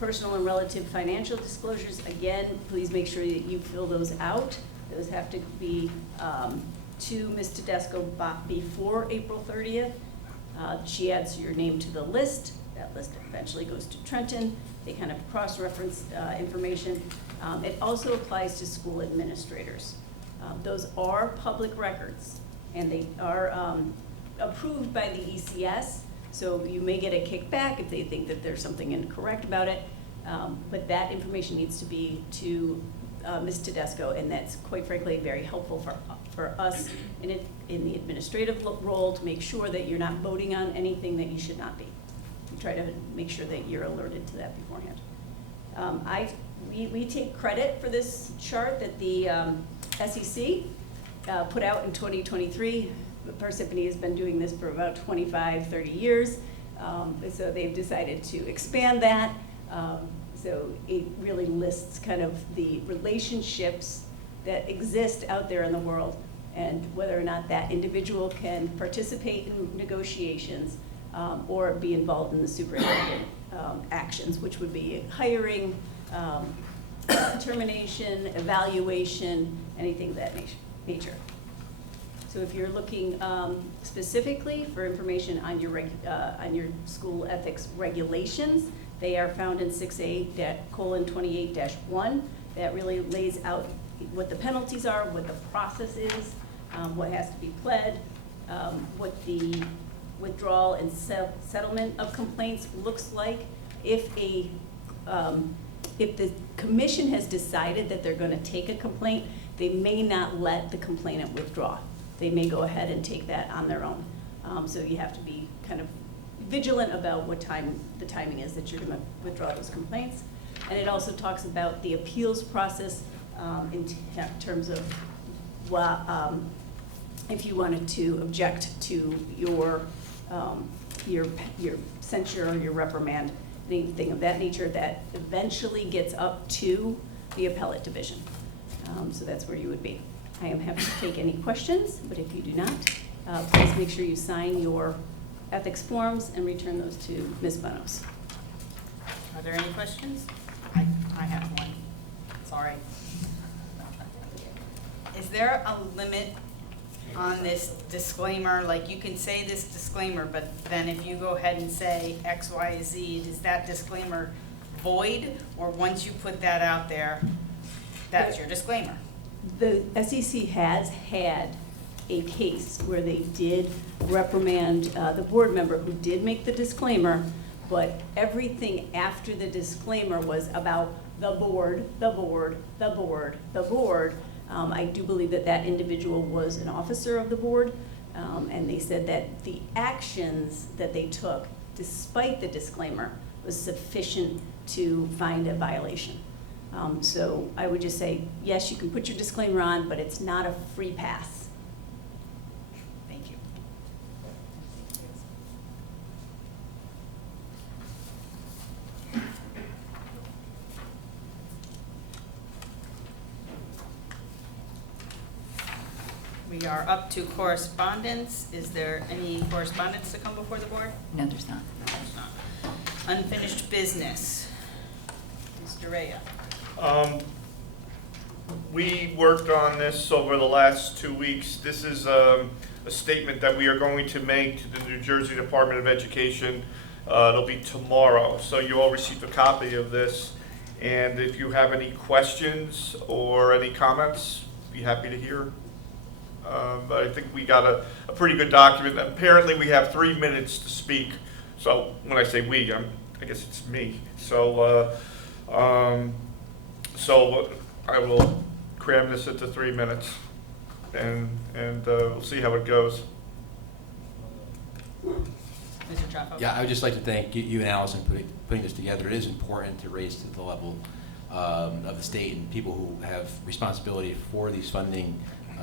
Personal and relative financial disclosures, again, please make sure that you fill those out. Those have to be to Ms. Tedesco before April 30th. She adds your name to the list. That list eventually goes to Trenton. They kind of cross-reference information. It also applies to school administrators. Those are public records, and they are approved by the ECS, so you may get a kickback if they think that there's something incorrect about it, but that information needs to be to Ms. Tedesco, and that's quite frankly very helpful for us in the administrative role to make sure that you're not voting on anything that you should not be. We try to make sure that you're alerted to that beforehand. We take credit for this chart that the SEC put out in 2023. Parsippany has been doing this for about 25, 30 years. So they've decided to expand that. So it really lists kind of the relationships that exist out there in the world and whether or not that individual can participate in negotiations or be involved in the superintendent actions, which would be hiring, termination, evaluation, anything of that nature. So if you're looking specifically for information on your school ethics regulations, they are found in 6A:28-1. That really lays out what the penalties are, what the process is, what has to be pled, what the withdrawal and settlement of complaints looks like. If the commission has decided that they're going to take a complaint, they may not let the complainant withdraw. They may go ahead and take that on their own. So you have to be kind of vigilant about what time the timing is that you're going to withdraw those complaints. And it also talks about the appeals process in terms of if you wanted to object to your censure or your reprimand, anything of that nature, that eventually gets up to the appellate division. So that's where you would be. I am happy to take any questions, but if you do not, please make sure you sign your ethics forms and return those to Ms. Bonos. Are there any questions? I have one. Sorry. Is there a limit on this disclaimer? Like, you can say this disclaimer, but then if you go ahead and say X, Y, Z, is that disclaimer void? Or once you put that out there, that's your disclaimer? The SEC has had a case where they did reprimand the board member who did make the disclaimer, but everything after the disclaimer was about the board, the board, the board, the board. I do believe that that individual was an officer of the board, and they said that the actions that they took, despite the disclaimer, was sufficient to find a violation. So I would just say, yes, you can put your disclaimer on, but it's not a free pass. Thank you. We are up to correspondence. Is there any correspondence to come before the board? No, there's not. No, there's not. Unfinished business. Mr. Raya. We worked on this over the last 2 weeks. This is a statement that we are going to make to the New Jersey Department of Education. It'll be tomorrow, so you all received a copy of this. And if you have any questions or any comments, be happy to hear. But I think we got a pretty good document. Apparently, we have 3 minutes to speak. So when I say we, I guess it's me. So I will cram this into 3 minutes, and we'll see how it goes. Mr. Trappo. Yeah, I would just like to thank you and Allison for putting this together. It is important to raise to the level of the state and people who have responsibility for these funding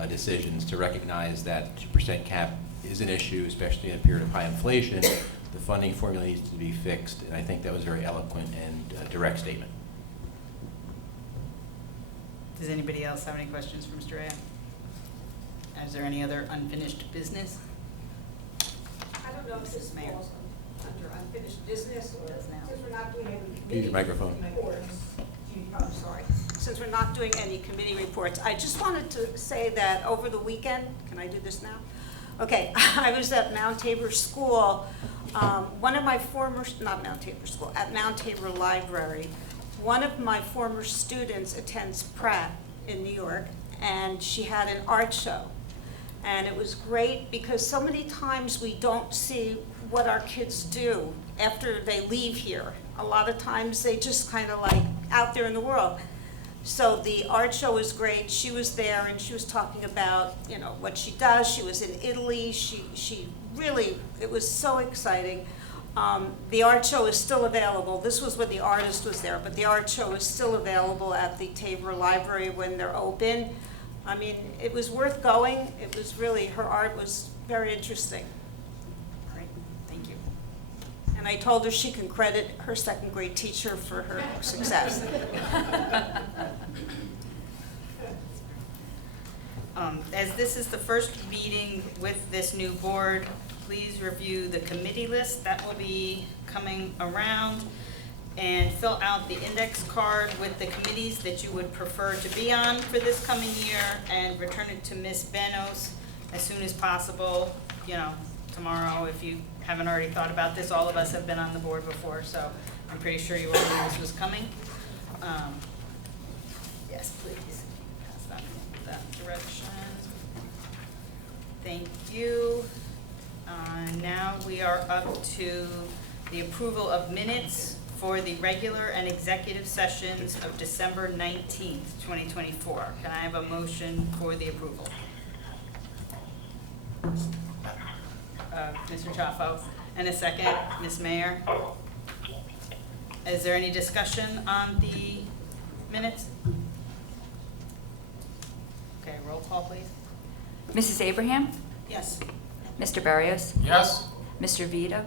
decisions to recognize that 2% cap is an issue, especially in a period of high inflation. The funding formula needs to be fixed, and I think that was a very eloquent and direct statement. Does anybody else have any questions for Mr. Raya? Is there any other unfinished business? I don't know if this Mayor. falls under unfinished business or Does now. since we're not doing any Use committee your microphone. reports. I'm sorry. Since we're not doing any committee reports, I just wanted to say that over the weekend, can I do this now? Okay, I was at Mount Tabor School. One of my former, not Mount Tabor School, at Mount Tabor Library, one of my former students attends Pratt in New York, and she had an art show. And it was great because so many times we don't see what our kids do after they leave here. A lot of times they just kind of like out there in the world. So the art show was great. She was there and she was talking about, you know, what she does. She was in Italy. She really, it was so exciting. The art show is still available. This was when the artist was there, but the art show is still available at the Tabor Library when they're open. I mean, it was worth going. It was really, her art was very interesting. Great, thank you. And I told her she can credit her second grade teacher for her success. As this is the first meeting with this new board, please review the committee list that will be coming around and fill out the index card with the committees that you would prefer to be on for this coming year and return it to Ms. Benos as soon as possible, you know, tomorrow. If you haven't already thought about this, all of us have been on the board before, so I'm pretty sure you all knew this was coming. Yes, please, pass that direction. Thank you. Now we are up to the approval of minutes for the regular and executive sessions of December 19th, 2024. Can I have a motion for the approval? Mr. Chaffo, and a second, Ms. Mayer. Is there any discussion on the minutes? Okay, roll call, please. Mrs. Abraham? Yes. Mr. Barrios? Yes. Mr. Vito?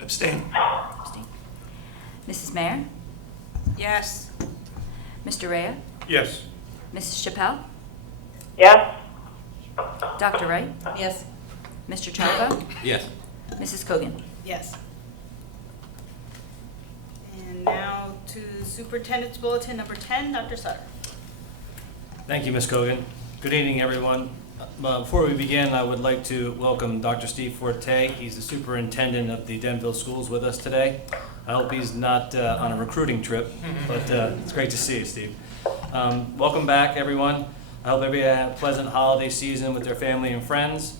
Abstain. Abstain. Mrs. Mayer? Yes. Mr. Rhea? Yes. Mrs. Chappelle? Yes. Dr. Wright? Yes. Mr. Chapa? Yes. Mrs. Cogan? Yes. And now to Superintendent's Bulletin number 10, Dr. Sutter. Thank you, Ms. Cogan. Good evening, everyone. Before we begin, I would like to welcome Dr. Steve Forte. He's the superintendent of the Denville Schools with us today. I hope he's not on a recruiting trip, but it's great to see you, Steve. Welcome back, everyone. I hope everybody had a pleasant holiday season with their family and friends.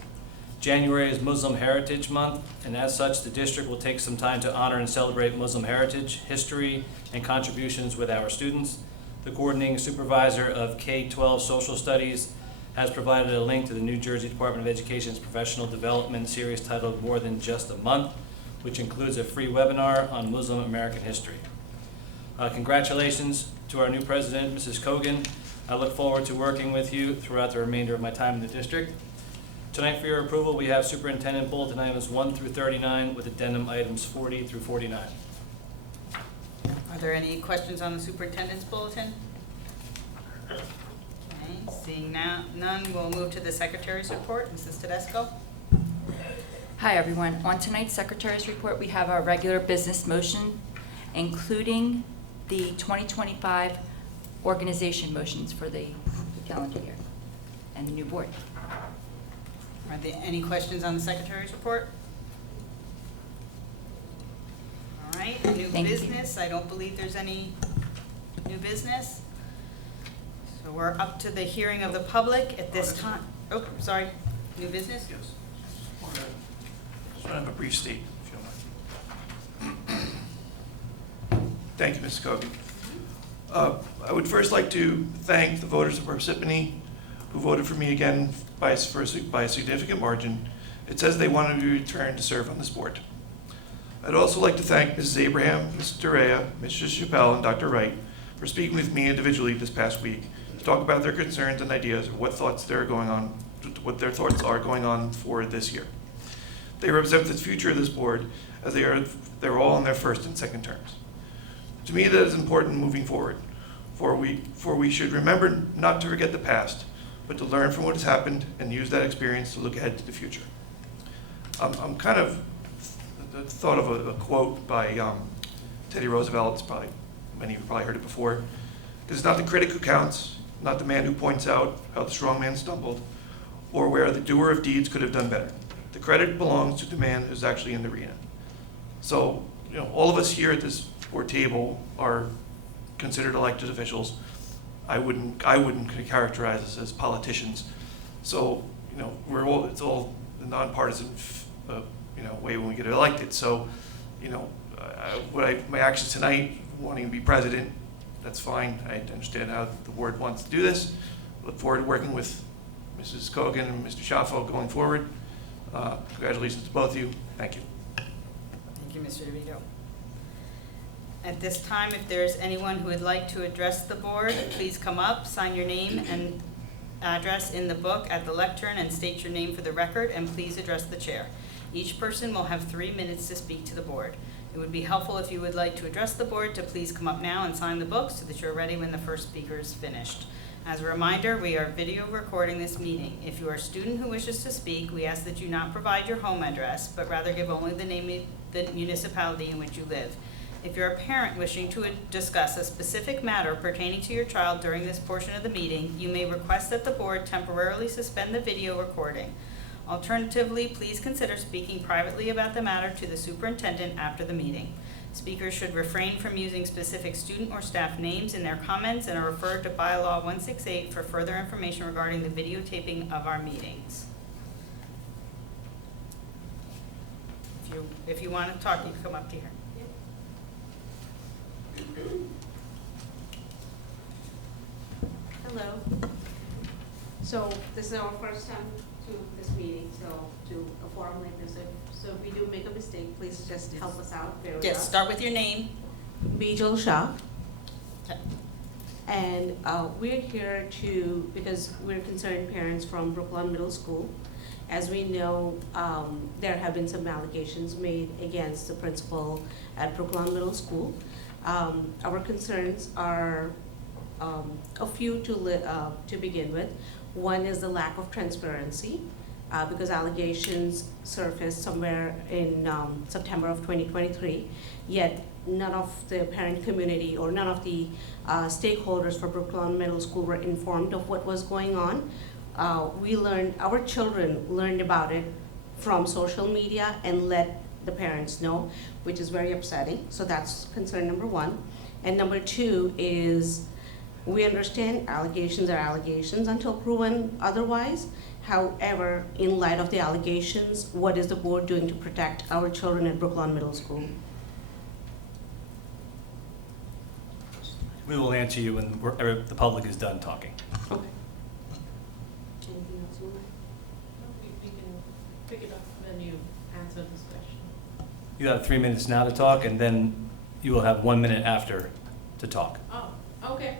January is Muslim Heritage Month, and as such, the district will take some time to honor and celebrate Muslim heritage, history, and contributions with our students. The coordinating supervisor of K-12 Social Studies has provided a link to the New Jersey Department of Education's professional development series titled More Than Just a Month, which includes a free webinar on Muslim American history. Congratulations to our new president, Mrs. Cogan. I look forward to working with you throughout the remainder of my time in the district. Tonight for your approval, we have Superintendent Bulletin items 1 through 39 with addendum items 40 through 49. Are there any questions on the Superintendent's Bulletin? Okay, seeing now none, we'll move to the Secretary's Report. Mrs. Tedesco? Hi, everyone. On tonight's Secretary's Report, we have our regular business motion, including the 2025 organization motions for the calendar year and the new board. Are there any questions on the Secretary's Report? All right, new Thank you. business. I don't believe there's any new business. So we're up to the hearing of the public at this time. Oh, sorry, new business? Yes. Just want to have a brief statement, if you don't mind. Thank you, Ms. Cogan. I would first like to thank the voters of Parsippany who voted for me again by a significant margin. It says they wanted me to return to serve on this board. I'd also like to thank Mrs. Abraham, Mr. Rea, Mr. Chappelle, and Dr. Wright for speaking with me individually this past week to talk about their concerns and ideas of what thoughts they're going on, what their thoughts are going on for this year. They represent the future of this board as they're all in their first and second terms. To me, that is important moving forward, for we should remember not to forget the past, but to learn from what has happened and use that experience to look ahead to the future. I'm kind of thought of a quote by Teddy Roosevelt. It's probably, many of you probably heard it before. It's not the critic who counts, not the man who points out how the strong man stumbled, or where the doer of deeds could have done better. The credit belongs to the man who's actually in the arena. So, all of us here at this board table are considered elected officials. I wouldn't characterize us as politicians. So, it's all a nonpartisan, way when we get elected. So, my actions tonight, wanting to be president, that's fine. I understand how the board wants to do this. Look forward to working with Mrs. Cogan and Mr. Chaffo going forward. Congratulations to both of you. Thank you. Thank you, Mr. DeVito. At this time, if there's anyone who would like to address the board, please come up, sign your name, and address in the book at the lectern and state your name for the record, and please address the chair. Each person will have 3 minutes to speak to the board. It would be helpful if you would like to address the board to please come up now and sign the book so that you're ready when the first speaker is finished. As a reminder, we are video recording this meeting. If you are a student who wishes to speak, we ask that you not provide your home address, but rather give only the name of the municipality in which you live. If you're a parent wishing to discuss a specific matter pertaining to your child during this portion of the meeting, you may request that the board temporarily suspend the video recording. Alternatively, please consider speaking privately about the matter to the superintendent after the meeting. Speakers should refrain from using specific student or staff names in their comments and are referred to bylaw 168 for further information regarding the videotaping of our meetings. If you want to talk, you can come up to here. Hello. So this is our first time to this meeting, so to a forum like this, so if we do make a mistake, please just help us out. Bear with Yes, us. start with your name. Bijal Shah. Okay. And we're here because we're concerned parents from Brooklawn Middle School. As we know, there have been some allegations made against the principal at Brooklawn Middle School. Our concerns are a few to begin with. One is the lack of transparency, because allegations surfaced somewhere in September of 2023, yet none of the parent community or none of the stakeholders for Brooklawn Middle School were informed of what was going on. Our children learned about it from social media and let the parents know, which is very upsetting. So that's concern number one. And number two is, we understand allegations are allegations until proven otherwise. However, in light of the allegations, what is the board doing to protect our children at Brooklawn Middle School? We will answer you when the public is done talking. Okay. Anything else you want? We can pick it up when you answer this question. You have 3 minutes now to talk, and then you will have 1 minute after to talk. Oh, okay,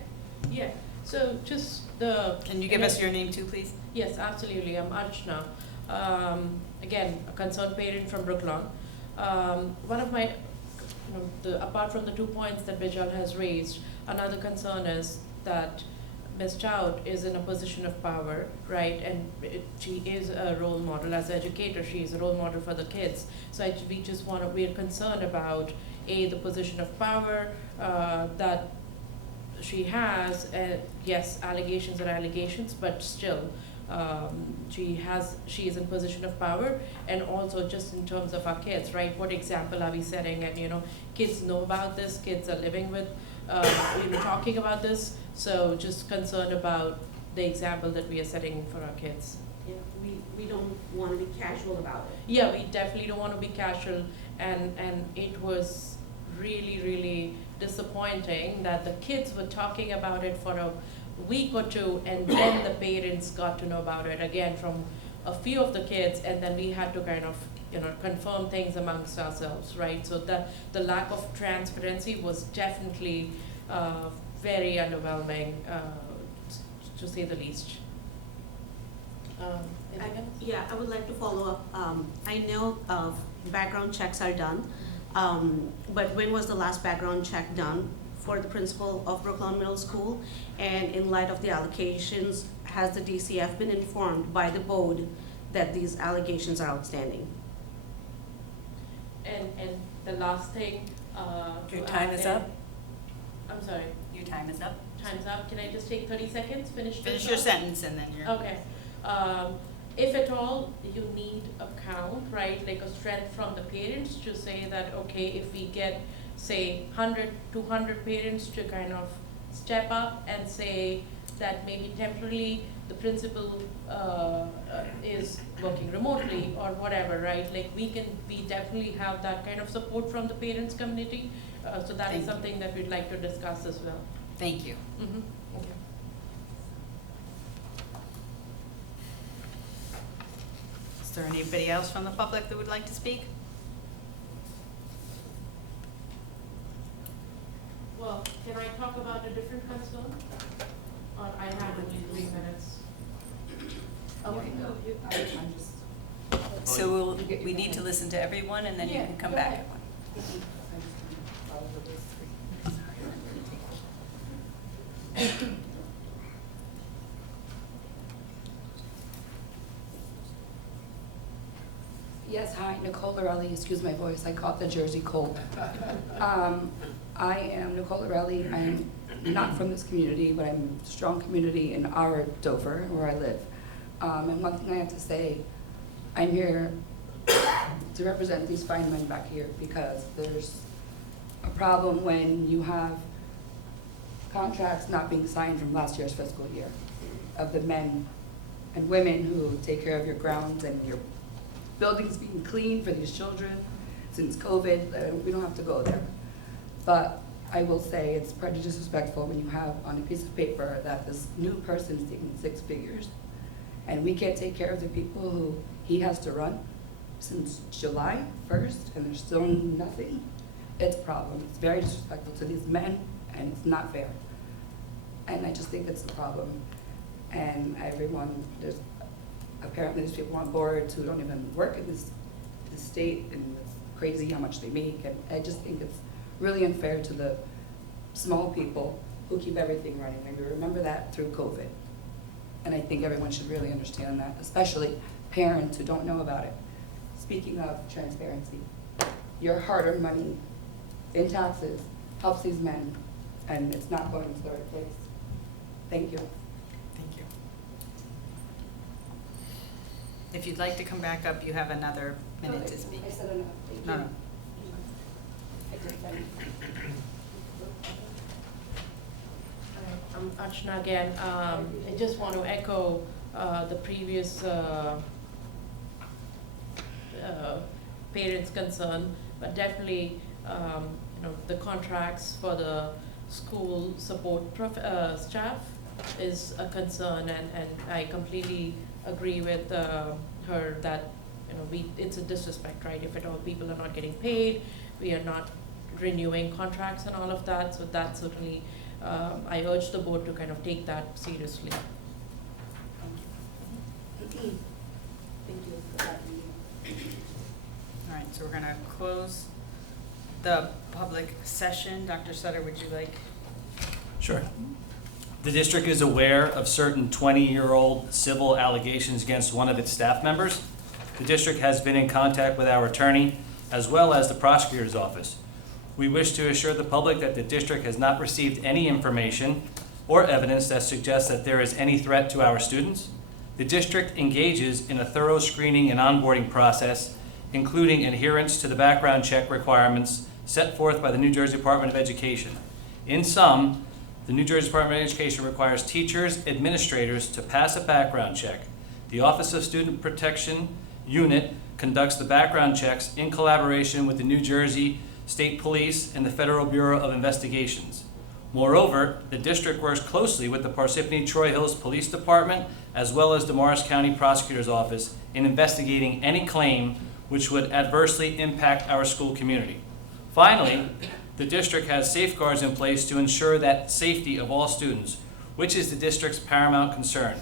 yeah, so just the. Can you give us your name too, please? Yes, absolutely, I'm Archana. Again, a concerned parent from Brooklawn. One of my, apart from the 2 points that Bijal has raised, another concern is that Ms. Choud is in a position of power, right? And she is a role model as an educator. She is a role model for the kids. So we're concerned about the position of power that she has. Yes, allegations are allegations, but still, she is in position of power. And also just in terms of our kids, right? What example are we setting? And kids know about this. Kids are living with, talking about this. So just concerned about the example that we are setting for our kids. Yeah, we don't want to be casual about it. Yeah, we definitely don't want to be casual, and it was really, really disappointing that the kids were talking about it for a week or two, and then the parents got to know about it again from a few of the kids, and then we had to kind of confirm things amongst ourselves, right? So the lack of transparency was definitely very underwhelming, to say the least. Anything else? Yeah, I would like to follow up. I know background checks are done, but when was the last background check done for the principal of Brooklawn Middle School? And in light of the allegations, has the DCF been informed by the board that these allegations are outstanding? And the last thing. Your time is up. I'm sorry. Your time is up. Time's up. Can I just take 30 seconds? Finish Your sentence and then you're. Okay. If at all you need a count, right, like a strength from the parents to say that, okay, if we get, say, 100, 200 parents to kind of step up and say that maybe temporarily the principal is working remotely or whatever, right? Like we definitely have that kind of support from the parents community. So that is something that we'd like to discuss as well. Thank you. Mm-hmm. Okay. Is there anybody else from the public that would like to speak? Well, can I talk about a different concern? Or I have only 3 minutes? So we need to listen to everyone, and then you can come back. Yes, hi, Nicole Lorelli, excuse my voice, I caught the Jersey cold. I am Nicole Lorelli, I'm not from this community, but I'm a strong community in our Dover, where I live. And one thing I have to say, I'm here to represent these fine men back here, because there's a problem when you have contracts not being signed from last year's fiscal year of the men and women who take care of your grounds and your buildings being cleaned for these children since COVID. We don't have to go there. But I will say it's pretty disrespectful when you have on a piece of paper that this new person's taking 6 figures, and we can't take care of the people who he has to run since July 1st, and there's still nothing. It's a problem. It's very disrespectful to these men, and it's not fair. And I just think it's a problem. And everyone, apparently there's people on boards who don't even work in this state, and it's crazy how much they make. And I just think it's really unfair to the small people who keep everything running. And we remember that through COVID. And I think everyone should really understand that, especially parents who don't know about it. Speaking of transparency, your hard-earned money in taxes helps these men, and it's not going to the right place. Thank you. Thank you. If you'd like to come back up, you have another minute to speak. I said enough. Thank No, you. no. I just said- I'm Archana again. I just want to echo the previous parents' concern, but definitely, the contracts for the school support staff is a concern, and I completely agree with her that, it's a disrespect, right? If at all people are not getting paid, we are not renewing contracts and all of that, so that certainly, I urge the board to kind of take that seriously. Thank you for that meeting. All right, so we're going to close the public session. Dr. Sutter, would you like? Sure. The district is aware of certain 20-year-old civil allegations against one of its staff members. The district has been in contact with our attorney as well as the prosecutor's office. We wish to assure the public that the district has not received any information or evidence that suggests that there is any threat to our students. The district engages in a thorough screening and onboarding process, including adherence to the background check requirements set forth by the New Jersey Department of Education. In sum, the New Jersey Department of Education requires teachers, administrators to pass a background check. The Office of Student Protection Unit conducts the background checks in collaboration with the New Jersey State Police and the Federal Bureau of Investigations. Moreover, the district works closely with the Parsippany Troy Hills Police Department as well as the Morris County Prosecutor's Office in investigating any claim which would adversely impact our school community. Finally, the district has safeguards in place to ensure that safety of all students, which is the district's paramount concern.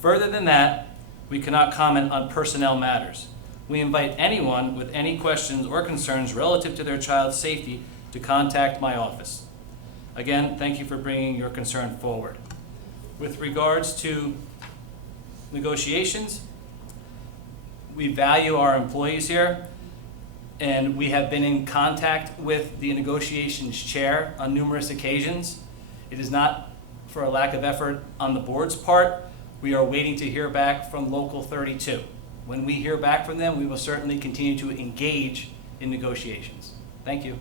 Further than that, we cannot comment on personnel matters. We invite anyone with any questions or concerns relative to their child's safety to contact my office. Again, thank you for bringing your concern forward. With regards to negotiations, we value our employees here, and we have been in contact with the negotiations chair on numerous occasions. It is not for a lack of effort on the board's part. We are waiting to hear back from Local 32. When we hear back from them, we will certainly continue to engage in negotiations. Thank you.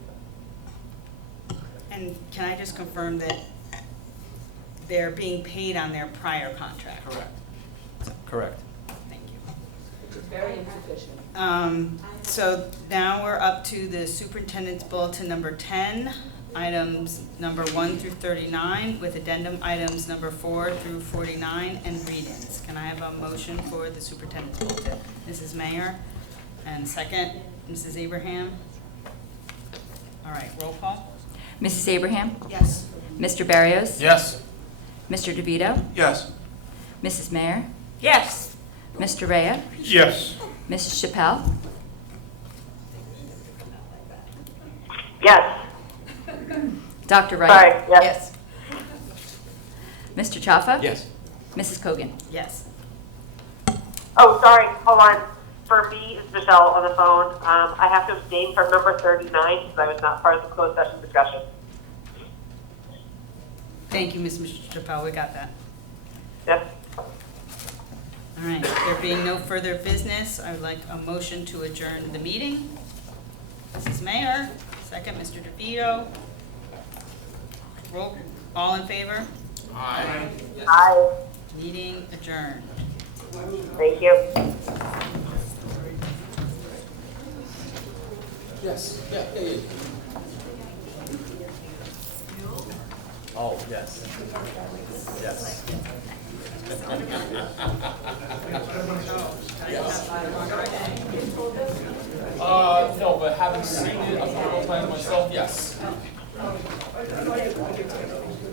And can I just confirm that they're being paid on their prior contract? Correct. Correct. Thank you. Which is very insufficient. So now we're up to the Superintendent's Bulletin number 10, items number 1 through 39, with addendum items number 4 through 49 and read-ins. Can I have a motion for the Superintendent's Bulletin? Mrs. Mayer, and second, Mrs. Abraham. All right, roll call. Mrs. Abraham? Yes. Mr. Barrios? Yes. Mr. DeVito? Yes. Mrs. Mayer? Yes. Mr. Rhea? Yes. Mrs. Chappelle? Yes. Dr. Wright? Sorry, yes. Mr. Chaffa? Yes. Mrs. Cogan? Yes. Oh, sorry, hold on. For me, it's Michelle on the phone. I have to abstain from number 39 because I was not part of the closed session discussion. Thank you, Ms. Chappelle, we got that. Yes. All right, there being no further business, I would like a motion to adjourn the meeting. Mrs. Mayor, second, Mr. DeVito. Roll, all in favor? Aye. Aye. Meeting adjourned. Thank you. Yes, yeah. Oh, yes. Yes. No, but having seen it a couple of times myself, yes.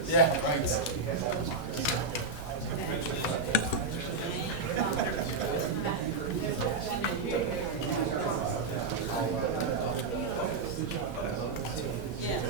Yeah, right. Yeah.